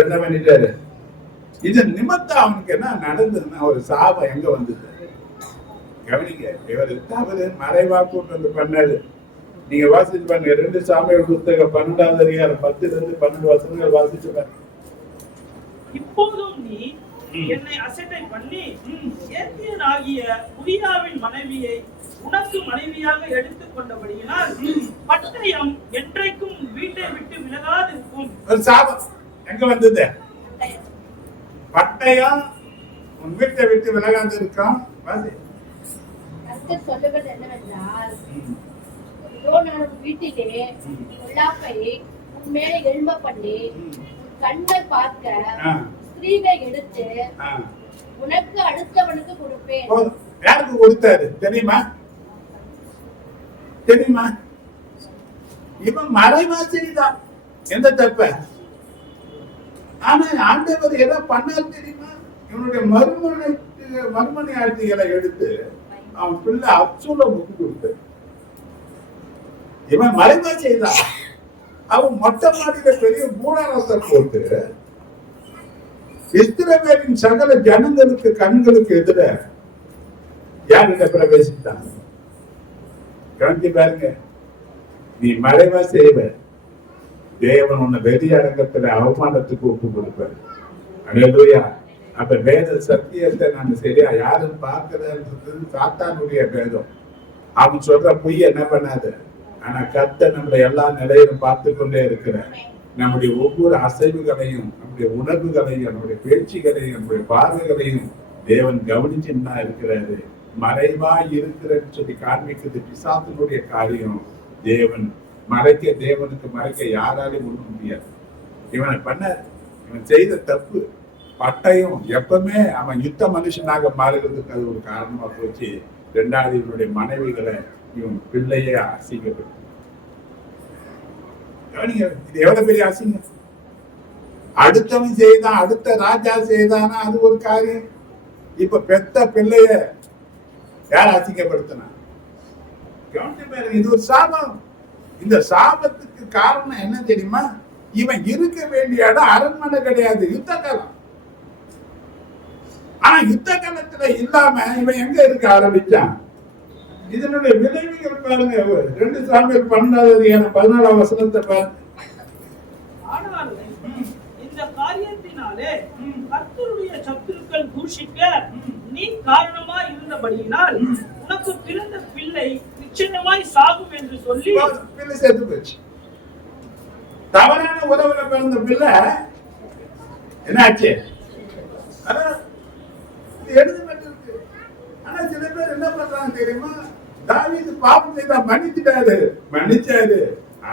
என்ன பண்ணிட்டாரு, இது நிமித்தம் அவனுக்கு என்ன நடந்ததுன்னா ஒரு சாபம் எங்க வந்தது கவனிங்க. இவர் தவறு மறைவா கூட்டு வந்து பண்ணாரு. நீங்க வாசிச்சு பாருங்க, 2 சாமுவேல் புத்தகம் 12வது அதிகாரம் 10-12 வசனங்கள் வாசிச்சு பாருங்க. இப்போதும் நீ என்னை அசட்டை பண்ணி ஏத்தியனாகிய உரியாவின் மனைவியை உனக்கு மனைவியாக எடுத்துக் கொண்டபடியினால் பட்டயம் என்றைக்கும் வீட்டை விட்டு விலகாது இருக்கும். ஒரு சாபம் எங்க வந்தது, பட்டயம் உன் வீட்டை விட்டு விலகாது இருக்கும். சொல்லுவது என்னவென்றால், நான் வீட்டிலே பொல்லாப்பை உன் மேல எழும்ப பண்ணி கண்ணை பார்க்க ஸ்திரீவை எடுத்து உனக்கு அடுத்தவனுக்கு கொடுப்பேன். யாருக்கு கொடுத்தாரு தெரியுமா, தெரியுமா? இவன் மறைவா செய்தான் எந்த தப்ப. ஆனா ஆண்டவர் எதை பண்ணார் தெரியுமா, இவனுடைய மறுமனை ஆட்சிகளை எடுத்து அவன் பிள்ளை அப்சூல முக்கு கொடுத்தாரு. இவன் மறைவா செய்தான். அவன் மொட்டை மாடியில பெரிய மூடாரத்தை போட்டு இஸ்ரவேலின் சகல ஜனங்களுக்கு கண்களுக்கு எதிர யாருடைய பிரவேசித்தான். கவனிச்சு பாருங்க, நீ மறைவா செய்வ, தேவன் உன்னை வெளி அரங்கத்துல அவமானத்துக்கு ஒப்பு கொடுப்பாரு. அல்லேலூயா. அப்ப வேத சத்தியத்தை நான் சரியா யாரும் பார்க்கிறது சாத்தானுடைய வேதம். அவன் சொல்ற பொய் என்ன பண்ணாத. ஆனா கர்த்தர் நம்மளை எல்லா நிலையிலும் பார்த்து கொண்டே இருக்கிறார். நம்முடைய ஒவ்வொரு அசைவுகளையும், நம்முடைய உணர்வுகளையும், நம்முடைய பேச்சுகளையும், நம்முடைய பார்வைகளையும் தேவன் கவனிச்சுன்னா இருக்கிறாரு. மறைவா இருக்கிறன்னு சொல்லி காண்பிக்கிறது பிசாசினுடைய காரியம். தேவன் மறைக்க, தேவனுக்கு மறைக்க யாராலையும் ஒண்ணும் முடியாது. இவனை பண்ண, இவன் செய்த தப்பு பட்டயம் எப்பவுமே அவன் யுத்த மனுஷனாக மாறுகிறதுக்கு அது ஒரு காரணமா போச்சு. 2வது இவனுடைய மனைவிகளை இவன் பிள்ளையே அசிங்கப்பட்டு. இது எவ்வளவு பெரிய அசிங்கம். அடுத்தவன் செய்தான், அடுத்த ராஜா செய்தானா அது ஒரு காரியம். இப்ப பெத்த பிள்ளைய யார் அசிங்கப்படுத்தினா? இது ஒரு சாபம். இந்த சாபத்துக்கு காரணம் என்ன தெரியுமா? இவன் இருக்க வேண்டிய இடம் அரண்மனை கிடையாது, யுத்த காலம். ஆனா யுத்த காலத்துல இல்லாம இவன் எங்க இருக்க ஆரம்பிச்சான்? இதனுடைய விளைவுகள் பாருங்க. 2 சாமுவேல் 14 வசனத்தை பாருங்க. இந்த காரியத்தினாலே கர்த்தருடைய சத்துருக்கள் தூஷிக்க நீ காரணமா இருந்தபடியினால் உனக்கு பிறந்த பிள்ளை நிச்சயமாய் சாகும் என்று சொல்லி பிள்ளை செத்து போச்சு. தவறான உறவுல பிறந்த பிள்ளை என்னாச்சு? எழுதப்பட்டிருக்கு. ஆனா சில பேர் என்ன பண்றாங்க தெரியுமா? தாவீது பாவம் செய்தா மன்னிச்சாரு.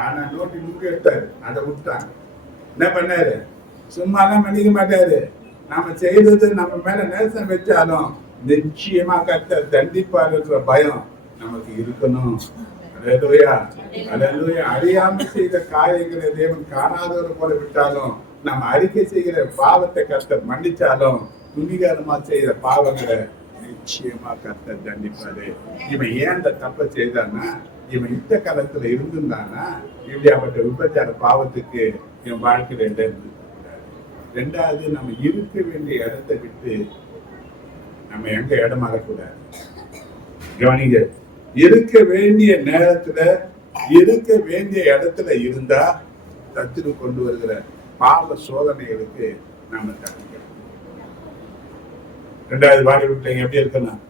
ஆனா நோட்டி முக்கு எடுத்தாரு, அதை விட்டாங்க. என்ன பண்ணாரு? சும்மாலாம் மன்னிக்க மாட்டாரு. நாம செய்தது நம்ம மேல நேசம் வச்சாலும் நிச்சயமா கர்த்தர் தண்டிப்பாருன்ற பயம் நமக்கு இருக்கணும். அறியாம செய்த காரியங்களை தேவன் காணாதவர் போல விட்டாலும், நம்ம அறிக்கை செய்கிற பாவத்தை கர்த்தர் மன்னிச்சாலும், துணிகரமா செய்த பாவங்களை நிச்சயமா கர்த்தர் தண்டிப்பாரு. இவன் ஏன் அந்த தப்பை செய்தான்னா, இவன் யுத்த காலத்துல இருந்திருந்தானா இப்படியாப்பட்ட விபச்சார பாவத்துக்கு என் வாழ்க்கையில இடம் இருந்துக்கூடாது. 2வது, நம்ம இருக்க வேண்டிய இடத்தை விட்டு நம்ம எங்க இடமாகக்கூடாது. கவனிங்க, இருக்க வேண்டிய நேரத்துல இருக்க வேண்டிய இடத்துல இருந்தா சத்துரு கொண்டு வருகிற பாவ சோதனைகளுக்கு நம்ம தப்பிக்கணும். 2வது, வாடி விட்டு எப்படி இருக்கணும்?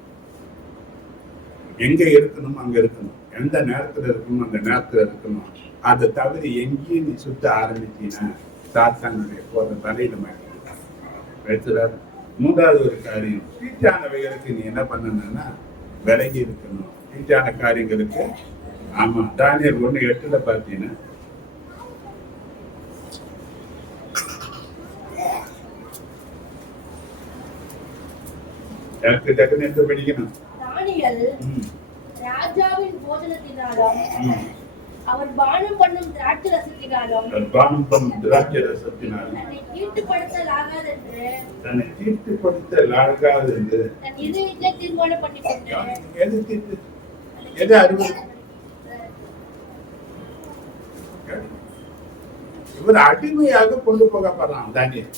எங்க இருக்கணும் அங்க இருக்கணும். எந்த நேரத்துல இருக்கணும் அந்த நேரத்துல இருக்கணும். அதை தவிர எங்கேயும் நீ சுத்த ஆரம்பிச்சீங்கன்னா சாத்தானுடைய போத தலையில மாட்டார். 3வது ஒரு காரியம், தீட்டானவைகளுக்கு நீ என்ன பண்ணணும்னா விலகி இருக்கணும். தீட்டான காரியங்களுக்கு ஆமா, தானியேல் 1:8 பார்த்தீங்கன்னா டக்குன்னு எடுத்து படிக்கணும். ராஜாவின் போஜனத்தினாலும் அவர் பானம் பண்ணும் திராட்சை ரசத்தினாலும் தன்னை தீட்டுப்படுத்தலாகாது என்று தன் இதயத்திலே தீர்மானம் பண்ணிக்கொண்டு இவர் அடிமையாக கொண்டு போகப்படுறான். தானியேல்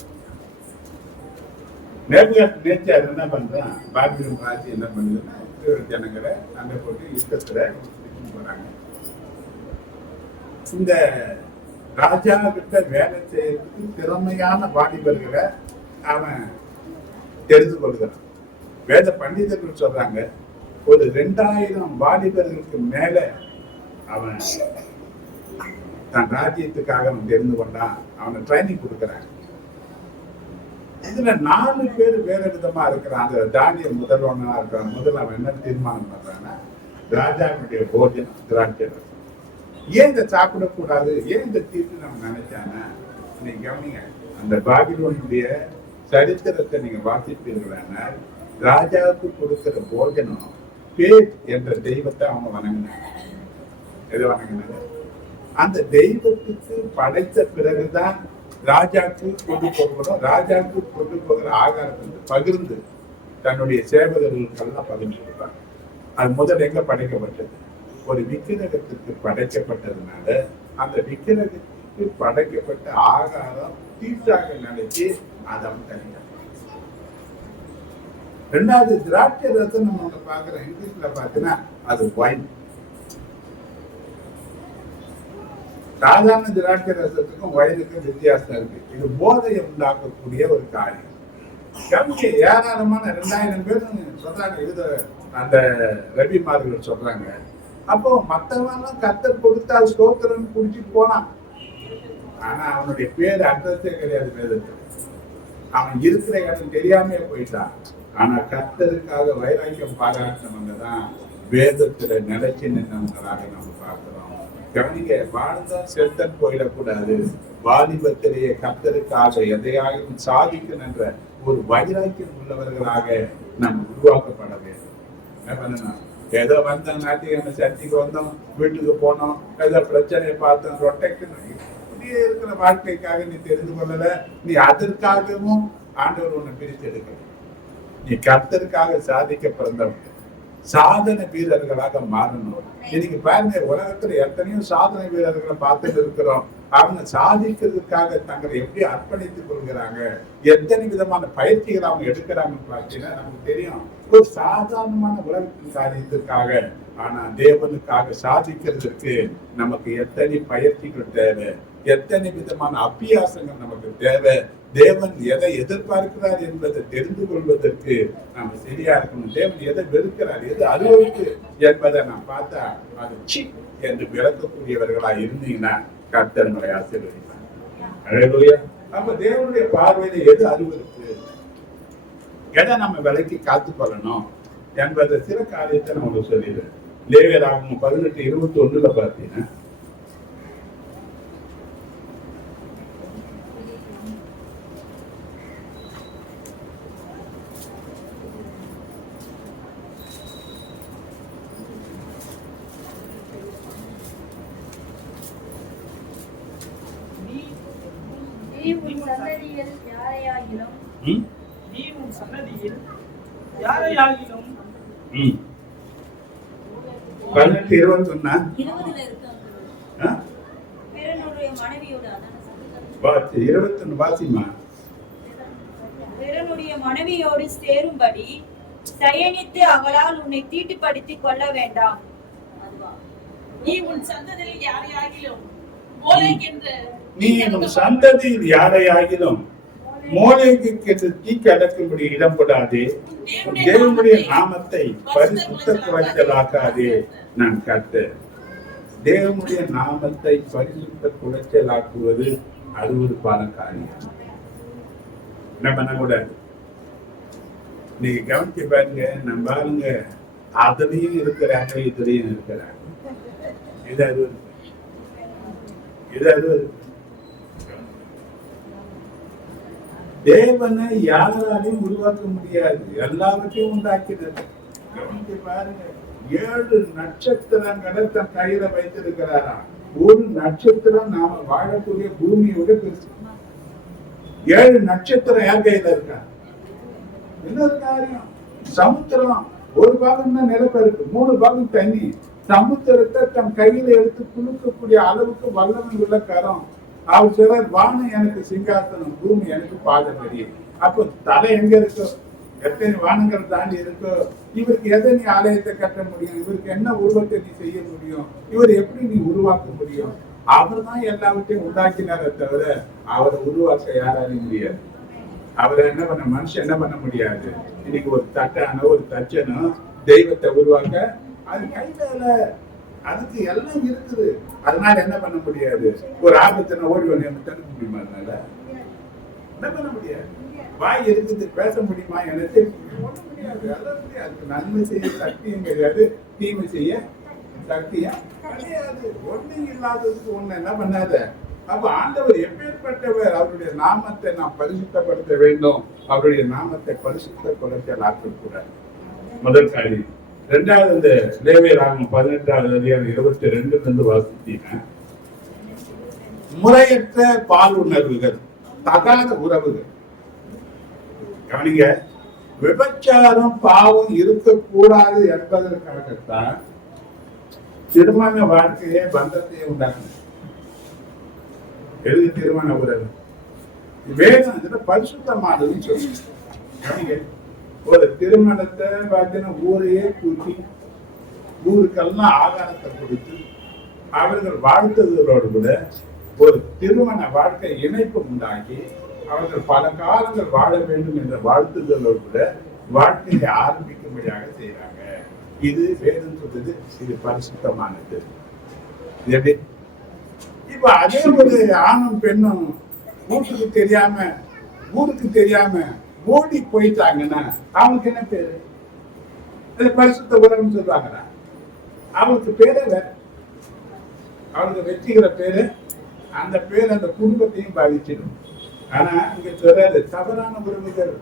நேச்சார் என்ன பண்றான்? பாபிலோன் ராஜ்யம் என்ன பண்ணுதுன்னா ஜனங்களை அங்க போட்டு யுத்தத்துல போறாங்க. இந்த ராஜா கிட்ட வேலை செய்யறதுக்கு திறமையான வாலிபர்களை அவன் தெரிந்து கொள்கிறான். வேத பண்டிதர்கள் சொல்றாங்க, ஒரு 2000 வாலிபர்களுக்கு மேல அவன் தன் ராஜ்யத்துக்காக அவன் தெரிந்து கொண்டான். அவனை ட்ரைனிங் கொடுக்குறாங்க. இதுல 4 பேர் வேற விதமா இருக்கிறான். அந்த தானியேல் முதல்வனா இருக்கிறான். முதல்ல அவன் என்ன தீர்மானம் பண்றான்னா, ராஜாவுடைய போஜனம் திராட்சை ரசம். ஏன் இதை சாப்பிடக்கூடாது, ஏன் இந்த தீர்ப்பு நம்ம நினைச்சானா, நீங்க கவனிங்க, அந்த பாபிலோனுடைய சரித்திரத்தை நீங்க வாசிப்பீர்களானால், ராஜாவுக்கு கொடுக்கிற போஜனம் பேர் என்ற தெய்வத்தை அவங்க வணங்கினாங்க. எது வணங்கினாங்க? அந்த தெய்வத்துக்கு படைத்த பிறகுதான் ராஜாக்கு கொண்டு போகிறோம். ராஜாவுக்கு கொண்டு போகிற ஆகாரத்தை பகிர்ந்து தன்னுடைய சேவகர்களுக்கெல்லாம் பகிர்ந்து கொடுத்தாங்க. அது முதல் எங்க படைக்கப்பட்டது? ஒரு விக்கிரகத்திற்கு படைக்கப்பட்டதுனால அந்த விக்கிரகத்துக்கு படைக்கப்பட்ட ஆகாரம் தீட்டாக நினைச்சு அதை அவன் தனியாக. 2வது, திராட்சை ரசம் நம்ம ஒண்ணு பாக்குறோம். இங்கிலீஷ்ல பாத்தீங்கன்னா அது வைன். சாதாரண திராட்சை ரசத்துக்கும் வயலுக்கும் வித்தியாசம் இருக்கு. இது போதையை உண்டாக்கக்கூடிய ஒரு காரியம். ஏராளமான 2000 பேர் சொல்றாங்க. இது அந்த ரவிமார்கள் சொல்றாங்க. அப்போ மற்றவன் கர்த்தர் கொடுத்தால் ஸ்தோத்திரம் குடிச்சிட்டு போனான். ஆனா அவனுடைய பேர் அட்ரஸே கிடையாது வேதத்துல. அவன் இருக்கிற இடம் தெரியாமே போயிட்டான். ஆனா கர்த்தருக்காக வைராக்கியம் பாராட்டினவங்க தான் வேதத்துல நிலைச்சு நின்றவங்களாக நம்ம பார்க்கிறோம். கவனிக்க, வாழ்ந்தா செத்தன் போயிடக்கூடாது. வாலிபத்திலேயே கர்த்தருக்காக எதையாகவும் சாதிக்கணும் என்ற ஒரு வைராக்கியம் உள்ளவர்களாக நாம் உருவாக்கப்பட வேண்டும். என்ன பண்ணணும்? ஏதோ வந்தோம், ஞாயிற்றுக்கிழமை சர்ச்சைக்கு வந்தோம், வீட்டுக்கு போனோம், ஏதோ பிரச்சனையை பார்த்தோம், ரொட்டைக்கணும். இப்படியே இருக்கிற வாழ்க்கைக்காக நீ தெரிந்து கொள்ளல. நீ அதற்காகவும் ஆண்டவர் உன்னை பிரித்து எடுக்கல. நீ கர்த்தருக்காக சாதிக்க பிறந்தவன். சாதனை வீரர்களாக மாறணும். இன்னைக்கு பாருங்க, உலகத்துல எத்தனையோ சாதனை வீரர்களை பார்த்துட்டு இருக்கிறோம். அவங்க சாதிக்கிறதுக்காக தங்களை எப்படி அர்ப்பணித்துக் கொள்கிறாங்க, எத்தனை விதமான பயிற்சிகளை அவங்க எடுக்கிறாங்கன்னு பார்த்தீங்கன்னா நமக்கு தெரியும். ஒரு சாதாரணமான உலகத்தின் காரியத்திற்காக, ஆனா தேவனுக்காக சாதிக்கிறதுக்கு நமக்கு எத்தனை பயிற்சிகள் தேவை, எத்தனை விதமான அபியாசங்கள் நமக்கு தேவை. தேவன் எதை எதிர்பார்க்கிறார் என்பதை தெரிந்து கொள்வதற்கு நாம சரியா இருக்கணும். தேவன் எதை வெறுக்கிறார், எது அருவருக்கு என்பதை நாம் பார்த்தா அது சி என்று விளக்கக்கூடியவர்களா இருந்தீங்கன்னா கர்த்தர் உங்களை ஆசீர்வதிப்பார். அப்ப தேவனுடைய பார்வையில எது அருவருக்கு, எதை நம்ம விலைக்கு காத்து கொள்ளணும் என்பதை சில காரியத்தை நான் உங்களுக்கு சொல்லிடுறேன். லேவியராகமம் 18:21 பார்த்தீங்கன்னா, நீ உன் சந்ததியில் யாரையாகிலும் 21 மனைவியோடு சேரும்படி சயனித்து அவளால் உன்னை தீட்டுப்படுத்திக் கொள்ள வேண்டாம். நீ உன் சந்ததியில் யாரையாகிலும் மோலேக்கு தீக்கு அடக்கும்படி இடப்படாதே, தேவனுடைய நாமத்தை பரிசுத்த குலைச்சலாக்காதே. நான் கர்த்தர். தேவனுடைய நாமத்தை பரிசுத்த குலைச்சலாக்குவது அது ஒரு பால காரியம். என்ன பண்ணக்கூடாது? நீங்க கவனிச்சு பாருங்க, நம்ம பாருங்க, அதுலயும் இருக்கிறாங்க, இதுலயும் இருக்கிறாங்க. தேவனை யாராலையும் உருவாக்க முடியாது, எல்லாவற்றையும் உண்டாக்கினது. கவனிச்சு பாருங்க, 7 நட்சத்திரங்களை தன் கையில வைத்திருக்கிறாராம். ஒரு நட்சத்திரம் நாம வாழக்கூடிய பூமியோட பெருசு. 7 நட்சத்திரம் யார் கையில இருக்கா? இன்னொரு காரியம், சமுத்திரம் ஒரு பாகம் தான் நிலப்பரப்பு, 3 பாகம் தண்ணி. சமுத்திரத்தை தன் கையில எடுத்து குலுக்கக்கூடிய அளவுக்கு வல்லமை உள்ள கரம். அவர் சிலர், வானம் எனக்கு சிங்காசனம், பூமி எனக்கு பாதபடி. அப்போ தலை எங்க இருக்கோ, எத்தனை வானங்கள் தாண்டி இருக்கோ, இவருக்கு எதை நீ ஆலயத்தை கட்ட முடியும்? இவருக்கு என்ன உருவத்தை நீ செய்ய முடியும்? இவர் எப்படி நீ உருவாக்க முடியும்? அவர் தான் எல்லாவற்றையும் உண்டாக்கினாரே தவிர அவரை உருவாக்க யாராலையும் முடியாது. அவரை என்ன பண்ண, மனுஷன் என்ன பண்ண முடியாது. இன்னைக்கு ஒரு தட்டான ஒரு தச்சனும் தெய்வத்தை உருவாக்க அது கையில, அதுக்கு எல்லாம் இருக்குது. அதனால என்ன பண்ண முடியாது. ஒரு ஆபத்தின ஓடி வந்து தடுக்க முடியுமா? அதனால என்ன பண்ண முடியாது. வாய் இருக்குது, பேச முடியுமா? எனக்கு ஒண்ணு முடியாது. அதெல்லாம் முடியாது. அதுக்கு நன்மை செய்ய சக்தியும் கிடையாது, தீமை செய்ய சக்தியும் கிடையாது. ஒண்ணு இல்லாததுக்கு ஒண்ணு என்ன பண்ணாத. அப்ப ஆண்டவர் எப்பேற்பட்டவர், அவருடைய நாமத்தை நாம் பரிசுத்தப்படுத்த வேண்டும். அவருடைய நாமத்தை பரிசுத்த குலைச்சல் ஆக்கக்கூடாது. முதல் காரியம். 2வது, இந்த லேவியராகமம் 18வது அதிகாரம் 22 வாசித்தீங்கன்னா, முறையற்ற பால் உணர்வுகள், தகாத உறவுகள். கவனிங்க, விபச்சாரம் பாவம் இருக்கக்கூடாது என்பதற்காகத்தான் திருமண வாழ்க்கையே பந்தத்தையே உண்டாங்க. எது திருமண உறவு? வேதம் பரிசுத்தமானதுன்னு சொல்லுங்க. கவனிங்க, ஒரு திருமணத்தை பார்த்தீங்கன்னா ஊரையே கூட்டி ஊருக்கெல்லாம் ஆகாரத்தை கொடுத்து அவர்கள் வாழ்த்துவதோடு கூட ஒரு திருமண வாழ்க்கை இணைப்பு உண்டாக்கி அவர்கள் பல காலங்கள் வாழ வேண்டும் என்ற வாழ்த்துதலோடு கூட வாழ்க்கையை ஆரம்பிக்கும்படியாக செய்யறாங்க. இது வேதம் சொல்றது, இது பரிசுத்தமானது. எப்படி? இப்ப அதே ஒரு ஆணும் பெண்ணும் ஊருக்கு தெரியாம ஓடி போயிட்டாங்கன்னா அவனுக்கு என்ன பேரு? பரிசுத்த உறவுன்னு சொல்லுவாங்களா? அவனுக்கு பேரே வேற. அவனுக்கு வச்சுக்கிற பேரு, அந்த பேர் அந்த குடும்பத்தையும் பாதிச்சிடும். ஆனா இங்க சொல்றாரு, தவறான உறவுகள்.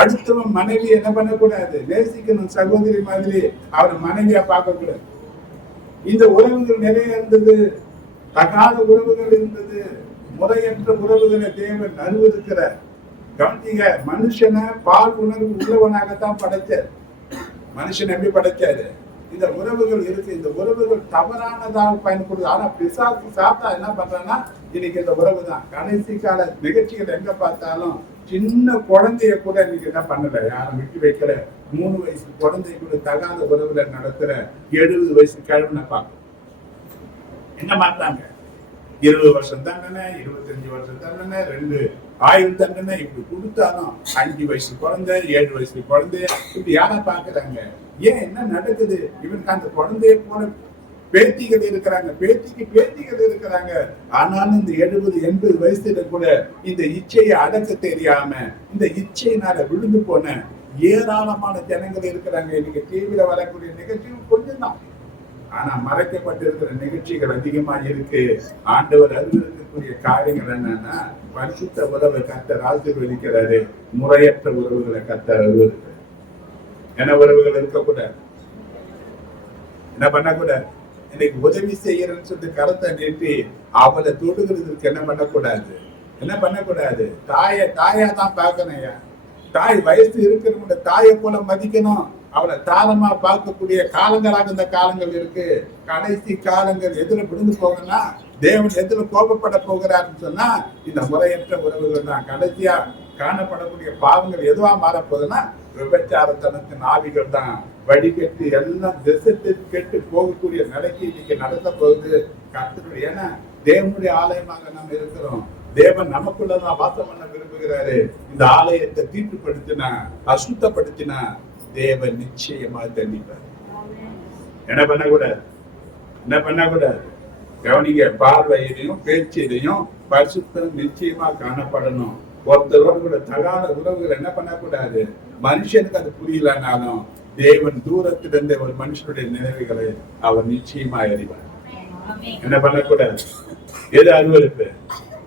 அடுத்தவன் மனைவி என்ன பண்ணக்கூடாது, நேசிக்கணும். சகோதரி மாதிரி அவரை மனைவியா பார்க்க கூடாது. இந்த உறவுகள் நிறைய இருந்தது, தகாத உறவுகள் இருந்தது, முறையற்ற உறவுகளை தேவன் அனுமதிக்கிறார். கவனிங்க, மனுஷனை பால் உணர்வு உள்ளவனாகத்தான் படைச்சார். மனுஷன் எப்படி படைச்சாரு? இந்த உறவுகள் இருக்கு. இந்த உறவுகள் தவறானதாக பயன்படுது. ஆனா பிசாசு சாத்தா என்ன பண்றான்னா இன்னைக்கு இந்த உறவு தான். கடைசி கால நிகழ்ச்சிகள் எங்க பார்த்தாலும் சின்ன குழந்தைய கூட இன்னைக்கு என்ன பண்ணல, யாரும் விட்டு வைக்கிற 3 வயசு குழந்தைய கூட தகாத உறவுல நடத்துற 70 வயசு கிழமை பார்க்க என்ன மாத்தாங்க. 20 வருஷம் தண்டனை, 25 வருஷம் தண்டனை, 2 ஆயுள் தண்டனை இப்படி கொடுத்தாலும் 5 வயசு குழந்தை, 7 வயசு குழந்தைய இப்படி யாரா பாக்குறாங்க? ஏன் என்ன நடக்குது? இவனுக்கு அந்த குழந்தைய போல பேத்திகள் இருக்கிறாங்க, பேத்திகள் இருக்கிறாங்க. ஆனாலும் இந்த 70-80 வயசுல கூட இந்த இச்சையை அடக்க தெரியாம இந்த இச்சையினால விழுந்து போன ஏராளமான ஜனங்கள் இருக்கிறாங்க. இன்னைக்கு டிவியில வரக்கூடிய நிகழ்ச்சிகள் கொஞ்சம் தான், ஆனா மறைக்கப்பட்டிருக்கிற நிகழ்ச்சிகள் அதிகமா இருக்கு. ஆண்டவர் அறிவிக்கக்கூடிய காரியங்கள் என்னன்னா, பரிசுத்த உறவை கர்த்தர் ஆசீர்வதிக்கிறாரு, முறையற்ற உறவுகளை கர்த்தர் அறிவிக்கிறார். என்ன உறவுகள் இருக்கக்கூடாது, என்ன பண்ணக்கூடாது. இன்னைக்கு உதவி செய்யறேன்னு சொல்லிட்டு கருத்தை நீட்டி அவளை தொடுகிறதுக்கு என்ன பண்ணக்கூடாது. தாயா தான் பார்க்கணும். தாய் வயசு இருக்கிறவங்க தாயை போல மதிக்கணும். அவளை தாரமா பார்க்கக்கூடிய காலங்களாக இந்த காலங்கள் இருக்கு. கடைசி காலங்கள் எதுல விழுந்து போகணும்னா, தேவன் எதுல கோபப்பட போகிறாருன்னு சொன்னா இந்த முறையற்ற உறவுகள் தான். கடைசியா காணப்படக்கூடிய பாவங்கள் எதுவா மாறப்போகுதுன்னா விபச்சாரத்தனத்தின் ஆவிகள் தான். வடிகட்டி எல்லாம் திசை கெட்டு போகக்கூடிய நிலைக்கு இன்னைக்கு நடக்க போகுது. கர்த்தருடைய, ஏன்னா தேவனுடைய ஆலயமாக நாம் இருக்கிறோம். தேவன் நமக்குள்ளதான் வாசம் பண்ண விரும்புகிறாரு. இந்த ஆலயத்தை தீட்டுப்படுத்தினா, அசுத்தப்படுத்தினா தேவன் நிச்சயமா தண்டிப்பார். என்ன பண்ணக்கூடாது. கவனிங்க, பார்வையிலையும் பேச்சிலையும் பரிசுத்தம் நிச்சயமா காணப்படணும். ஒருத்தரோடு கூட தகாத உறவுகள் என்ன பண்ணக்கூடாது. மனுஷனுக்கு அது புரியலனாலும் தேவன் தூரத்திலிருந்து ஒரு மனுஷனுடைய நினைவுகளை அவர் நிச்சயமா அறிவார். என்ன பண்ணக்கூடாது. எது அருவருப்பு?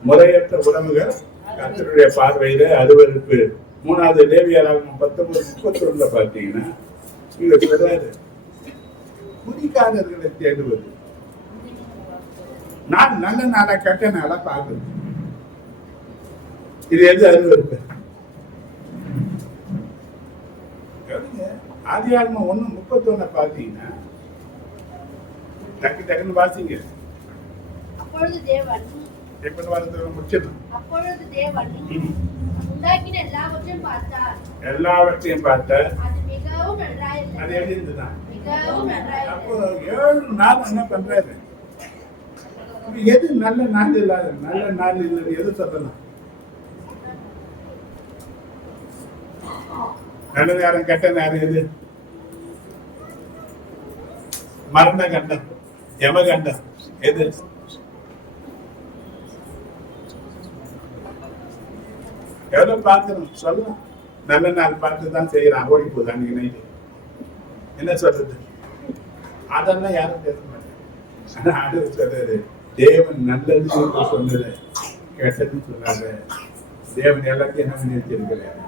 முறையற்ற உறவுகள் கர்த்தருடைய பார்வையில அருவருப்பு. 3வது லேவியராகமம் 19:31 பார்த்தீங்கன்னா இங்க சொல்றாரு, குறிக்காதவர்களை தேடுவது. நான் நல்ல நாளா கெட்ட நாளா பார்க்கணும். இது எது அருவருப்பு? ஆதியாகமம் 1:31 பார்த்தீங்கன்னா டக்குன்னு வாசிங்க. அப்பொழுது தேவன் உண்டாக்கின எல்லாவற்றையும் பார்த்தார். அது மிகவும் நன்றாயிருந்தது. அது எப்படி இருந்துதான்? மிகவும் நன்றாயிருந்தது. அப்போ 7 நாள் என்ன பண்றாரு? எது நல்ல நாள் இல்லாத நல்ல நாள் இல்லை எது சொல்லலாம்? நல்ல நேரம் கெட்ட நேரம் எது? மரண கண்டம், யமகண்டம் எது? எவ்வளவு பார்க்கணும் சொல்லலாம். நல்ல நாள் பார்த்து தான் செய்யறான். ஓடி போகுது அன்னைக்கு நைட்டு. என்ன சொல்றது? அதெல்லாம் யாரும் பேச மாட்டாங்க. ஆண்டவர் சொல்றாரு, தேவன் நல்லது சொன்னது கெட்டதுன்னு சொன்னாரு. தேவன் எல்லாத்தையும் என்ன பண்ணி வச்சிருக்கிறாரு?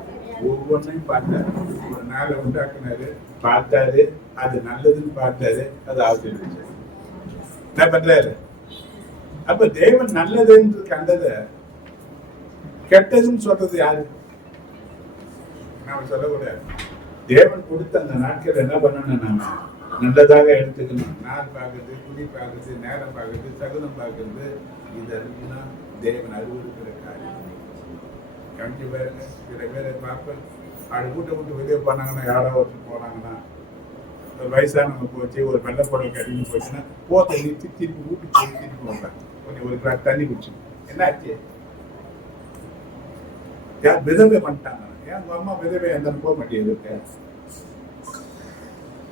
ஒவ்வொன்றையும் பார்த்தாரு. ஒரு நாளை உண்டாக்குனாரு, பார்த்தாரு, அது நல்லதுன்னு பார்த்தாரு, அது ஆசீர்வதிச்சாரு. என்ன பண்றாரு? அப்ப தேவன் நல்லதுன்னு கண்டத கெட்டதுன்னு சொல்றது யாரு? நாம சொல்லக்கூடாது. தேவன் கொடுத்த அந்த நாட்கள் என்ன பண்ணணும்? நாம நல்லதாக எடுத்துக்கணும். நாள் பார்க்கறது, குடி பார்க்கறது, நேரம் பார்க்கறது, சகுனம் பார்க்கறது, இதெல்லாம் தேவன் அறிவுறுக்கிற காரியம். கண்டிப்பா பாருங்க, சில பேரை பார்ப்பேன், அது கூட்ட விட்டு வெளியே போனாங்கன்னா, யாராவது ஒருத்தர் போனாங்கன்னா, ஒரு வயசானவங்க போச்சு, ஒரு வெள்ளை புடவை கட்டின்னு போச்சுன்னா போத்தை நிறுத்தி திருப்பி ஊட்டி போய் திருப்பி வந்தாங்க. கொஞ்சம் ஒரு கிளாஸ் தண்ணி குடிச்சு என்ன ஆச்சு? யார் விதவை பண்ணிட்டாங்க. ஏன் உங்க அம்மா விதவை அந்த போக மாட்டேங்குது?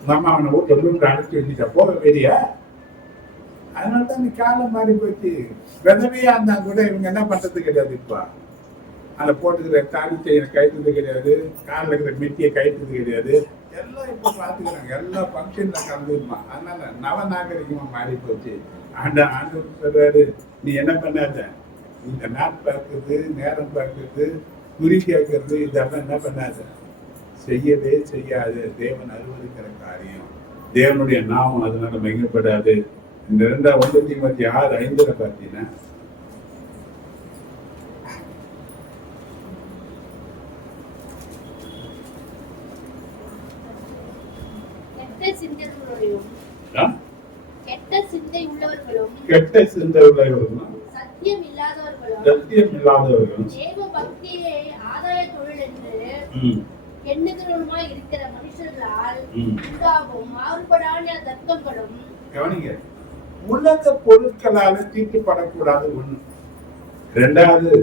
உங்க அம்மா அவனை வீட்டு அடைச்சி வச்சுட்டா போக வேறியா? அதனாலதான் நீ காலம் மாறி போச்சு. விதவையா இருந்தா கூட இவங்க என்ன பண்றது கிடையாது. இப்ப அந்த போட்டுக்கிற தாலி செய்யற கைத்தது கிடையாது, காலில் இருக்கிற மெட்டியை கைத்தது கிடையாது. எல்லாம் இப்ப பாத்துக்கிறாங்க. எல்லா பங்கன்ல கலந்துருமா. அதனால நவநாகரிகமா மாறி போச்சு. ஆண்டவர் சொல்றாரு, நீ என்ன பண்ணாத, இந்த நாள் பார்க்கறது, நேரம் பார்க்கறது, குறி கேட்கறது, இதெல்லாம் என்ன பண்ணாத, செய்யவே செய்யாது. தேவன் அருவருக்கிற காரியம். தேவனுடைய நாமம் அதனால மையப்படாது. இந்த 2 தீமோத்தேயு 6:5 பார்த்தீங்கன்னா, கெட்ட சிந்தை உள்ளவர்களும் ஆ? கெட்ட சிந்தை உள்ளவர்களும் கெட்ட சிந்தை உள்ளவர்களும் சத்தியம் இல்லாதவர்களும் சத்தியம் இல்லாதவர்களும் தேவ பக்தியை ஆதாய தொழில் என்று ம், எண்ணுகிறவருமாய் இருக்கிற மனுஷர்களால் ம். உண்டாகும் மாறுபடான தர்க்கங்களும் கவனிங்க, உலக பொருட்களால தீட்டுப்படக்கூடாது ஒண்ணு. இரண்டாவது,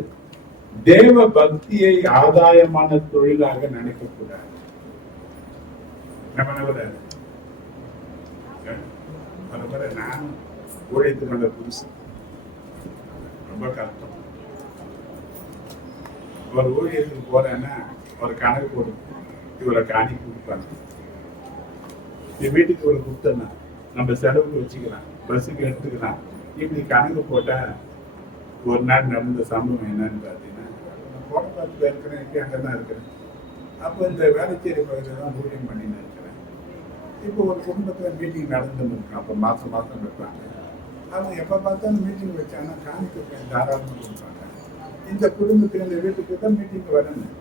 தேவ பக்தியை ஆதாயமான தொழிலாக நினைக்கக்கூடாது. என்ன பண்ணக்கூடாது? நான் ஊழியத்துக்கு வந்த புதுசு ரொம்ப கஷ்டம். ஒரு ஊழியத்துக்கு போறேன்னா ஒரு கணக்கு போடும், இவ்வளவு காணி கொடுப்பாங்க, வீட்டுக்கு இவ்வளவு கொடுத்தேன்னா நம்ம செலவுக்கு வச்சுக்கலாம், பஸ்ஸுக்கு எடுத்துக்கலாம். இப்படி கணக்கு போட்டா ஒரு நாள் நடந்த சம்பவம் என்னன்னு பார்த்தீங்கன்னா, கோடப்பாத்தில் இருக்கிறேன், இப்போ அங்கே தான் இருக்கிறேன். அப்போ இந்த வேளச்சேரி பகுதியில் தான் ஊழியம் பண்ணின்னு இருக்கிறேன். இப்போ ஒரு குடும்பத்தில் மீட்டிங் நடந்துன்னு இருக்கும். அப்போ மாதம் மாதம் வைப்பாங்க. அவங்க எப்போ பார்த்தாலும் மீட்டிங் வச்சாங்கன்னா காணிக்க தாராளமாக கொடுப்பாங்க. இந்த குடும்பத்துக்கு இந்த வீட்டுக்கு தான் மீட்டிங் வரணும்.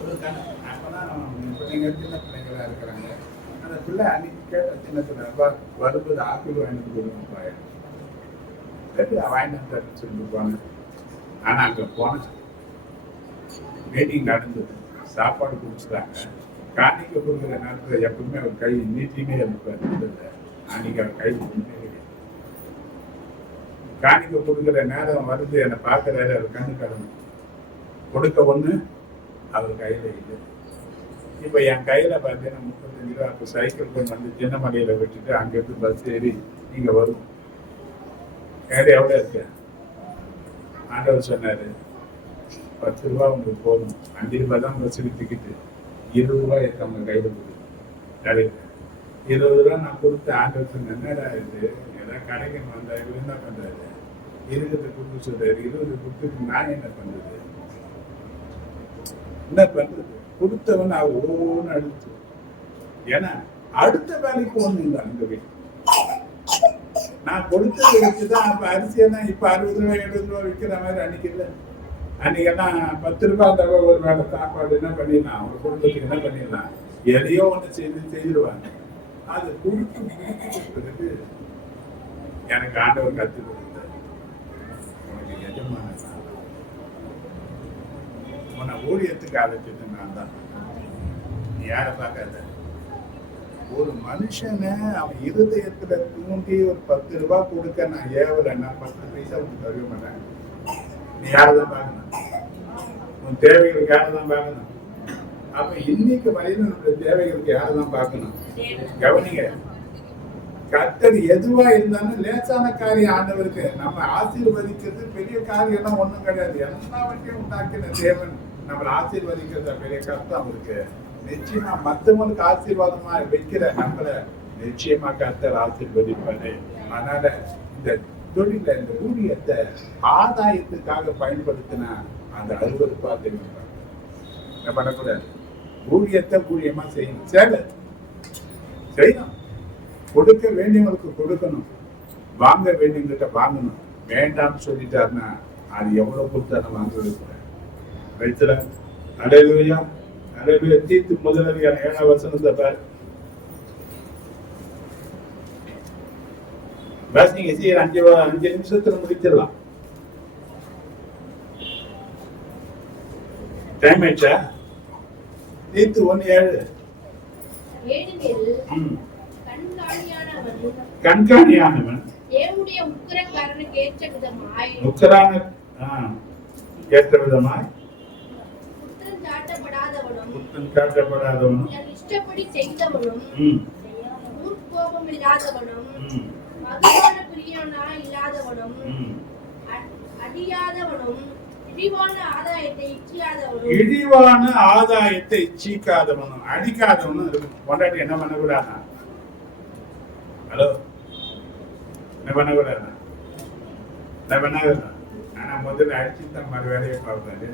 ஒரு கணக்கு அப்போதான் பிள்ளைங்க சின்ன பிள்ளைங்களா இருக்கிறாங்க. அந்த பிள்ளை அன்னைக்கு கேட்ட சின்ன பிள்ளை வரும்போது ஆப்பிள் வாங்கிட்டு கொடுங்கப்பா, கேட்டு வாங்கிட்டு சொல்லிட்டு போனேன். ஆனால் அங்கே போனேன், மீட்டிங் நடந்தது, சாப்பாடு குடிச்சுட்டாங்க. காணிக்க கொடுக்குற நேரத்தில் எப்பவுமே அவர் கை நீட்டினே இருப்பார். அன்னைக்கு அவர் கை கொடுத்தே கிடையாது. காணிக்க கொடுக்குற நேரம் வருது, என்னை பார்க்குறாரு, அவர் கண்ணு கடணும் கொடுக்க ஒன்று அவர் கையில் இல்லை. இப்போ என் கையில் பார்த்தீங்கன்னா 35 ரூபா. அப்போ சைக்கிள் கொண்டு வந்து சின்னமலையில் விட்டுட்டு அங்கேருந்து பஸ் ஏறி இங்கே வரும். கையில் எவ்வளோ இருக்கு? ஆண்டவர் சொன்னார், 10 ரூபா உங்களுக்கு போதும், 5 ரூபா தான் பஸ்ஸுக்கு டிக்கெட்டு, 20 ரூபா இருக்கு அவங்க கையில் கொடுத்து. கடையில் 20 ரூபா நான் கொடுத்து ஆண்டவர் சொன்னேன், என்னடா இது ஏதாவது கடைக்கு வந்தா இவர் என்ன பண்ணுறாரு, 20 கொடுத்து சொல்றாரு, 20 கொடுத்துட்டு நான் என்ன பண்ணுறது, என்ன பண்றது? கொடுத்தவன் அவர் ஓன்னு அழுத்து. ஏன்னா அடுத்த வேலைக்கு ஒண்ணு இல்லை அந்த வீட்டு. நான் கொடுத்ததை வச்சுதான் அப்ப அரிசியெல்லாம் இப்ப 60 ரூபாய் 70 ரூபாய் விற்கிற மாதிரி அன்னைக்கு இல்லை. அன்னைக்கெல்லாம் 10 ரூபாய் தவிர ஒரு வேலை சாப்பாடு என்ன பண்ணிடலாம், அவங்க குடும்பத்துக்கு என்ன பண்ணிடலாம், எதையோ ஒண்ணு செய்திருவாங்க. அது கொடுத்து பிறகு எனக்கு ஆண்டவர் கத்து கொடுத்தாரு, உனக்கு எஜமான உன்னை ஊழியத்துக்கு அழைச்சது நான் தான், நீ யாரை பார்க்காத. ஒரு மனுஷனை அவன் இருதயத்துல தூண்டி ஒரு 10 ரூபாய் கொடுக்க நான் ஏவலைன்னா 10 பைசா உனக்கு தருவ மாட்டேன். நீ யாரைதான் பார்க்கணும், உன் தேவைகளுக்கு யாரைதான் பார்க்கணும். அப்ப இன்னைக்கு வரையில நம்மளுடைய தேவைகளுக்கு யாரைதான் பார்க்கணும். கவனிங்க, கர்த்தர் எதுவா இருந்தாலும் லேசான காரியம் ஆண்டவருக்கு. நம்ம ஆசீர்வதிக்கிறது பெரிய காரியம் எல்லாம் ஒண்ணும் கிடையாது. எல்லாவற்றையும் உண்டாக்கின தேவன் நம்மளை ஆசீர்வதிக்கிறத பெரிய கஷ்டம் அவருக்கு. நிச்சயமா மற்றவங்களுக்கு ஆசீர்வாதமா வைக்கிற நம்மள நிச்சயமா கர்த்தர் ஆசீர்வதிப்பாரு. அதனால இந்த தொழில இந்த ஊழியத்தை ஆதாயத்துக்காக பயன்படுத்தினா அந்த அருவருப்பா தெரியும். என்ன பண்ணக்கூடாது, ஊழியத்தை ஊழியமா செய்யணும், சேவை செய்யணும். கொடுக்க வேண்டியவங்களுக்கு கொடுக்கணும், வாங்க வேண்டியவங்கிட்ட வாங்கணும். வேண்டாம்னு சொல்லிட்டாருன்னா அது எவ்வளவு கொடுத்தாலும் வாங்க கொடுக்கூடாது. ரைத்துல அலையிலுயா அலையிலுயா. தீத்து முதலதிகாரம் 7ஆம் வசனத்தை பாரு. பஸ் நீங்க சீர் 5 நிமிஷத்துல முடிச்சிடலாம். டைம் ஆயிடுச்சா? தீத்து 1:7. கண்காணியானவன் தேவனுடைய உக்கிரக்காரனுக்கு ஏற்ற விதமாய் குற்றம் சாட்டப்படாதவனும் இஷ்டப்படி செய்தவனும் முற்கோபம் இல்லாதவனும் மதுபான பிரியனா இல்லாதவனும் அடியாதவனும் இழிவான ஆதாயத்தை இச்சிக்காதவனும் அடிக்காதவனும் இருக்கும். கொண்டாட்டி என்ன பண்ணக்கூடாது? ஹலோ, என்ன பண்ணக்கூடாது? என்ன பண்ணாத? ஆனா முதல்ல அடிச்சுதான் மறு வேலையை பார்ப்பாரு.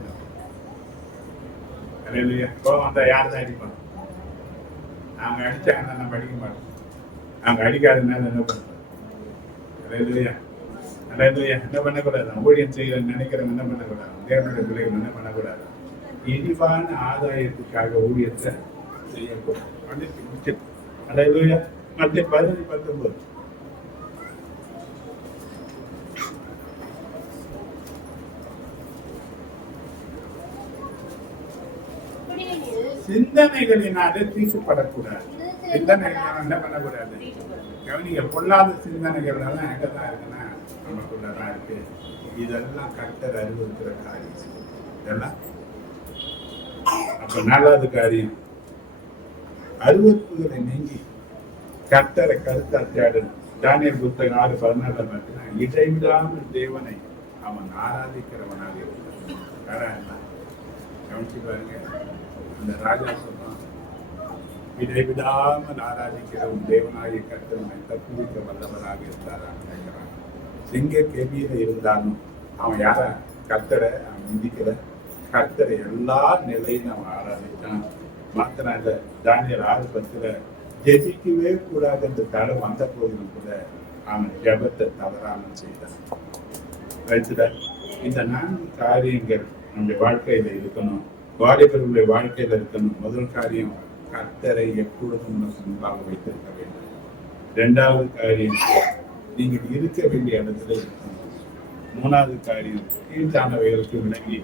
கோவம் வந்தா யார் தான் அடிப்பான்? அவங்க அடிச்சாங்கன்னா நான் படிக்க மாட்டேன். அவங்க அடிக்காதனால என்ன பண்ணுறேன்? என்ன பண்ணக்கூடாது? ஊழியம் செய்யறேன்னு நினைக்கிறவங்க என்ன பண்ணக்கூடாது? தேவனுடைய பிள்ளைகள் என்ன பண்ணக்கூடாது? இழிவான ஆதாயத்துக்காக ஊழியத்தை செய்யக்கூடாது. அல்லேலூயா. மத்தேயு 11:19. சிந்தனைகளினாலே தீட்டுப்படக்கூடாது. சிந்தனைகள் என்ன பண்ணக்கூடாது? கவனிங்க, பொல்லாத சிந்தனைகள் எல்லாம் எங்கதான் இருக்குன்னா நமக்குள்ளதான் இருக்கு. இதெல்லாம் கர்த்தர் அறிவுறுத்துற காரியம். இதெல்லாம் அப்ப நாலாவது காரியம், அருவருப்புகளை நீங்கி கர்த்தரை கருத்தாற்றாடு. தானியேல் புத்தகம் 6:14 பார்த்தீங்கன்னா, இடைவிடாமல் தேவனை அவன் ஆராதிக்கிறவனாக இருக்கிறான். கவனிச்சு பாருங்க, அந்த ராஜா சொல்றான், இடைவிடாமல் ஆராதிக்கிற உன் தேவனாகிய கர்த்தரை தப்புவிக்க வல்லவராக இருந்தாரான். சிங்க கெபியில இருந்தாலும் அவன் யார? கர்த்தரை அவன் மிதிக்கிற கர்த்தரை எல்லா நிலையும் அவன் ஆராதித்தான். மாத்திரம் இல்ல, தானியேல் 6:10 ஜெபிக்கவே கூடாது என்று தடை வந்த போதிலும் கூட அவன் ஜெபத்தை தவறாமல் செய்தான். இந்த 4 காரியங்கள் நம்முடைய வாழ்க்கையில இருக்கணும், வாலிபர்களுடைய வாழ்க்கையில இருக்கணும். முதல் காரியம், கர்த்தரை எப்பொழுதும் முன்பாக வைத்திருக்க வேண்டும். 2வது காரியம், நீங்கள் இருக்க வேண்டிய இடத்துல இருக்கணும். 3வது காரியம், கீழ்த்தானவைகளுக்கு விளங்கி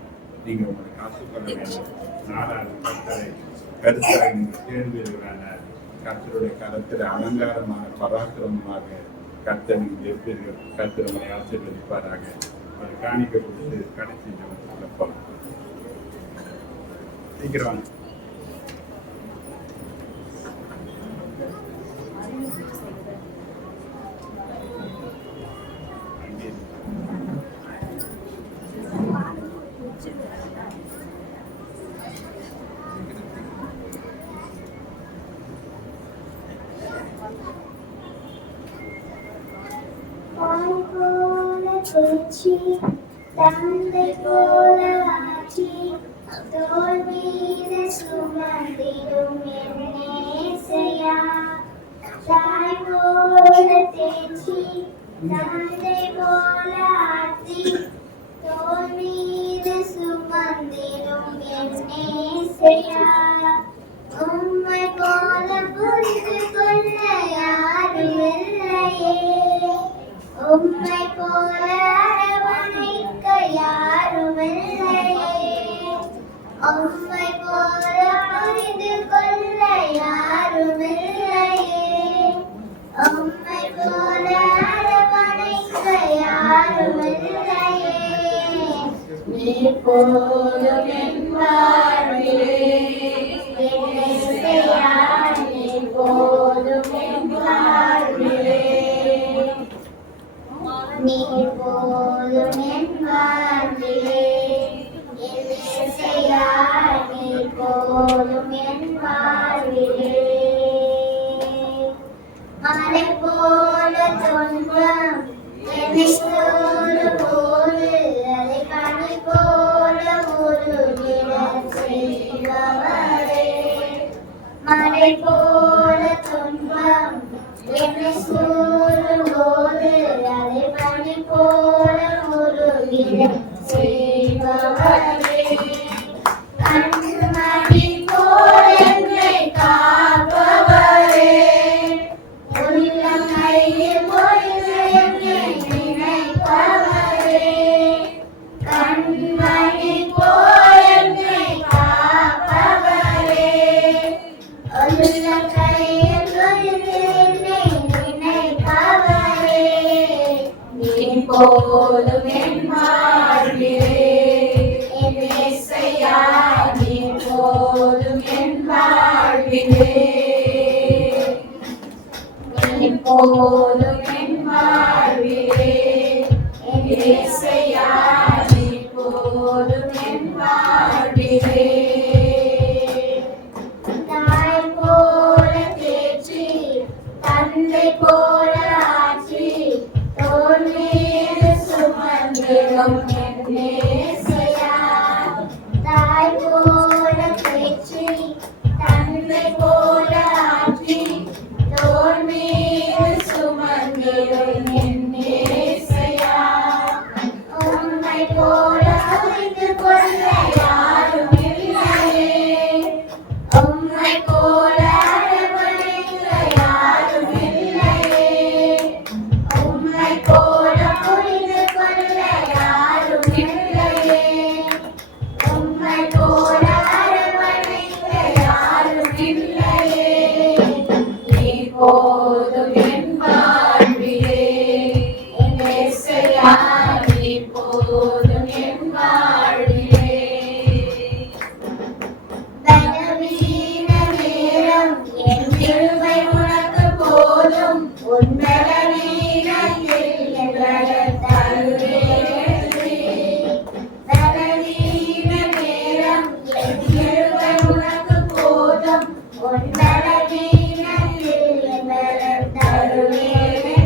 நீங்க உங்களை காத்துக்கொள்ள வேண்டும். 4வது, கர்த்தரை கருத்தாய் நீங்கள் தேர்ந்தெடுக்கிறான கர்த்தருடைய கருத்தில் அலங்காரமான பராக்கிரமமாக கர்த்தர் நீங்கள் இருப்பீர்கள். கர்த்தர் உங்களை ஆசீர்வதிப்பாராக. ஒரு காணிக்கை கொடுத்து கடைசி ஜெபத்துக்குள்ள போகலாம். சீக்கிரம் தந்தை போல ஆட்சி தோல் மீது சுமந்திடும் என்னேசையா. தாய் போல தேர்ச்சி தந்தை போல ஆட்சி தோல் மீது சுமந்திடும் என்னேசையா. உம்மை போல புரிந்து கொள்ள யாரும் இல்லையே, உம்மை போல அரவணைக்க யாரும் இல்லையே, உம்மை போல புரிந்து கொள்ள யாரும் இல்லையே, உம்மை போல அரவணைக்க யாரும் இல்லையே. நீர் போதும் என் வாழ்விலே, இயேசுவையா, நீர் போதும் என் வாழ்விலே, நீர் போதும் என் வாழ்விலே, இயேசுவையா, நீர் போதும் என் வாழ்விலே. மலை போல துன்பம் என்னை சூழும் போது அதை பனி போல உருகிடச் செய்பவரே. மலை போல துன்பம் என்னை சூழும் போது அதை பனி போல உருகிடச் செய்பவரே. கண்மணி போல் என்னை காப்பவரே, உள்ளம் கையில் பொழுது என்னை நினைப்பவரே. கண்மணி போல் என்னை காப்பவரே, உள்ளம் கையில் பொழுது என்னை நினைப்பவரே. நீர் போதும் என் வாழ்விலே, என் இயேசையா, நீர் போதும் என் வாழ்விலே, நீர் போதும் என் வாழ்விலே, என் இயேசையா, நீர் போதும் என் வாழ்விலே. தாய் போல தேர்ச்சி தந்தை போல ஆட்சி தோள் மீது சுமந்திடும் என் இயேசையா. தாய் போல தேர்ச்சி தந்தை போல ஆட்சி தோள் மீது சுமந்திடும் என் இயேசையா. உம்மை போல புரிந்து கொள்ள யாரும் இல்லையே, உம்மை போல அரவணைக்க இல்லையே. நீ போதும் என் வாழ்விலே. என் இயேசையா, நீ போதும் என் வாழ்விலே. பலவீன நேரம் என் கிருபை உனக்கு போதும். உன் பலவீனத்தில் என் பலன் தருவேனே. பலவீன நேரம் என் கிருபை உனக்கு போதும். உன் பலவீனத்தில் என் பலன் தருவேனே.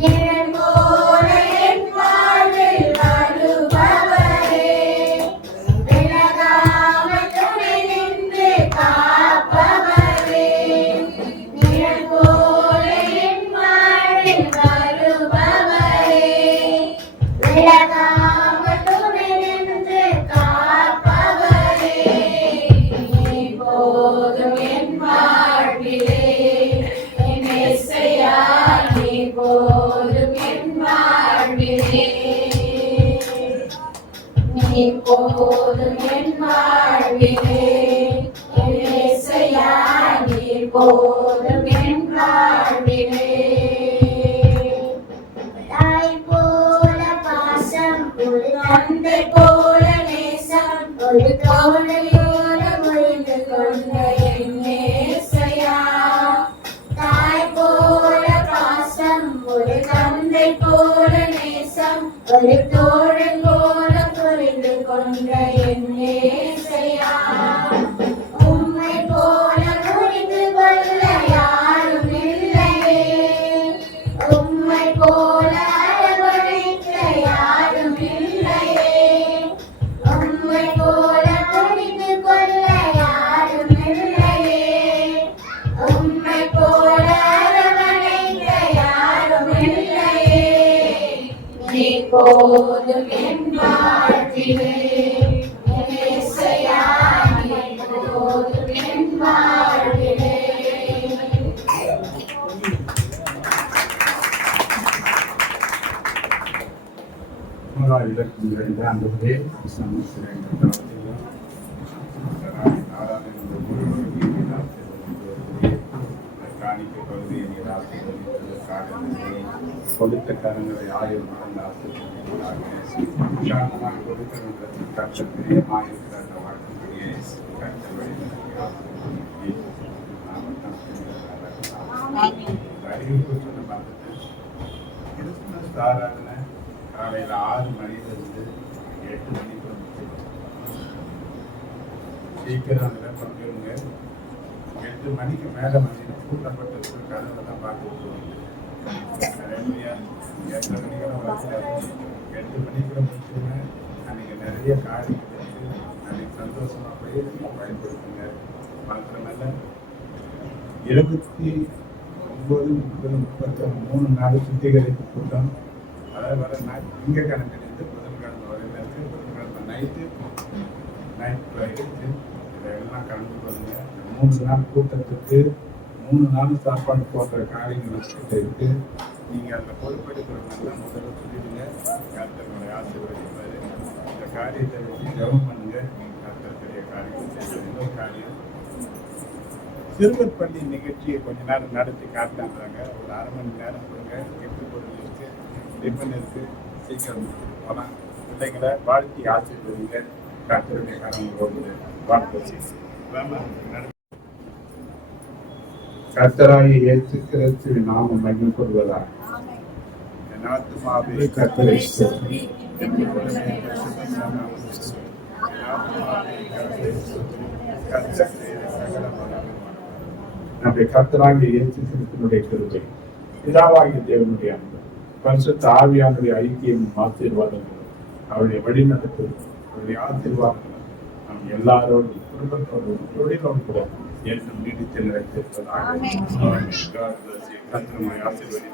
நிழல் போல என் வாழ்வில் வருபவரே. விலகாமல் துணை நின்று காப்பவரே. நிழல் போல என் வாழ்வில் வருபவரே. விலகாமல் துணை நின்று காப்பவரே. நீ போதும் என் வாழ்விலே. என் இயேசையா, நீ போதும் என் வாழ்விலே. நீ போதும் என் வாழ்விலே. என் இயேசையா, நீ போதும் என் வாழ்விலே. தாய் போல பாசம், ஒரு தந்தை போல நேசம், ஒரு தோழியோட புரிந்து கொண்ட என் இயேசையா. தாய் போல பாசம், ஒரு தந்தை போல நேசம், ஒரு தோழன் போல புரிந்து கொண்ட என் இயேசையா. உம்மை போல புரிந்து கொள்ள யாரும் இல்லையே. உம்மை போல அரவணைக்க யாரும் இல்லையே. உம்மை போல புரிந்து கொள்ள யாரும் இல்லையே. உம்மை போல அரவணைக்க யாரும் இல்லையே. நீ போதும் என் வாழ்விலே. என் இயேசையா, நீ போதும் என் வாழ்விலே. இதற்கு நிறைந்த ஆண்டவரே, சமஸ்கிருத பிரார்த்தனை, ஆராதனை காணிக்க பகுதியை நீர் ஆசீர்வதிப்பதற்காக நன்றி. கொடுத்த கரங்களை 1000 மடங்கு ஆசீர்வதிப்பதாக கொடுத்த கட்டத்திலே ஆயிருக்கிற அந்த வாழ்க்கையை கட்ட அறிவிப்பு சொன்ன பார்த்துட்டு கிறிஸ்துமஸ் ஆராதனை காலையில் 6 மணிலிருந்து 8 மணிக்கு வந்து சீக்கிரம் அதில் பங்குங்க. 8 மணிக்கு மேலே வந்து கூட்டப்பட்டு கதவை தான் பார்த்து நிறையா 8 மணிக்கெல்லாம் வளர்ச்சாரு. 8 மணிக்குள்ள முடிச்சுங்க. அன்றைக்கி நிறைய காரியங்கள் இருக்குது. அன்றைக்கி சந்தோஷமாக போய் பயன்படுத்துங்க. மாத்திரமல்ல 29, 30, 33 நாள் சுத்திகரிப்பு கூட்டம். அதாவது வர திங்கக்கிழமையிலேருந்து புதன்கிழமை வரையில இருக்கு. புதன்கிழமை நைட் இதெல்லாம் கலந்து கொள்ளுங்க. 3 நாள் கூட்டத்துக்கு 3 நாள் சாப்பாடு போடுற காரியங்கள் வச்சுக்கிட்டு இருக்கு. நீங்கள் அதில் பொறுப்பெடுக்கிறவங்கெல்லாம் முதல்ல சொல்லிடுங்க. கர்த்தர்களை ஆசீர்வதிப்பாரு. இந்த காரியத்தை வச்சு ஜெபம் பண்ணுங்க. கர்த்தர் பெரிய காரியம் செய்வார். இன்னொரு காரியம், சிறுவர் பள்ளி நிகழ்ச்சியை கொஞ்ச நேரம் நடத்தி காட்டாங்க. ஒரு 1/2 மணி நேரம் கொடுங்க. எப்படி பொருள் இருக்கு, டிஃபன் இருக்கு, சீக்கிரம் போகலாம். பிள்ளைங்களை வாழ்த்தி ஆசீர்வதிங்க. கர்த்தருடைய காரணங்களோடு வாழ்த்து. கர்த்தராகிய இயேசு கிறிஸ்துவின் நாமம் மகிமைப்படுவதாக. என் ஆத்துமாவே கர்த்தரை ஸ்தோத்திரி. என் உள்ளமே பரிசுத்த நாமத்தை ஸ்தோத்திரி. என் ஆத்துமாவே கர்த்தரை ஸ்தோத்திரி. கர்த்தர் செய்த சகல மகிமையும் நம்முடைய கர்த்தராகிய இயேசு கிறிஸ்துவினுடைய கிருபை, பிதாவாகிய தேவனுடைய அன்பு, பரிசுத்த ஆவியானுடைய ஐக்கியமும் ஆசீர்வாதங்களும், அவருடைய வழிநடப்பு, அவருடைய ஆசீர்வாதங்களும் நம் எல்லாரோடும், குடும்பத்தோடும், தொழிலோடு கூட என்றும் நீடித்து நிலைத்திருப்பதாக. கர்த்தர் நம்மை ஆசீர்வதிப்பார்.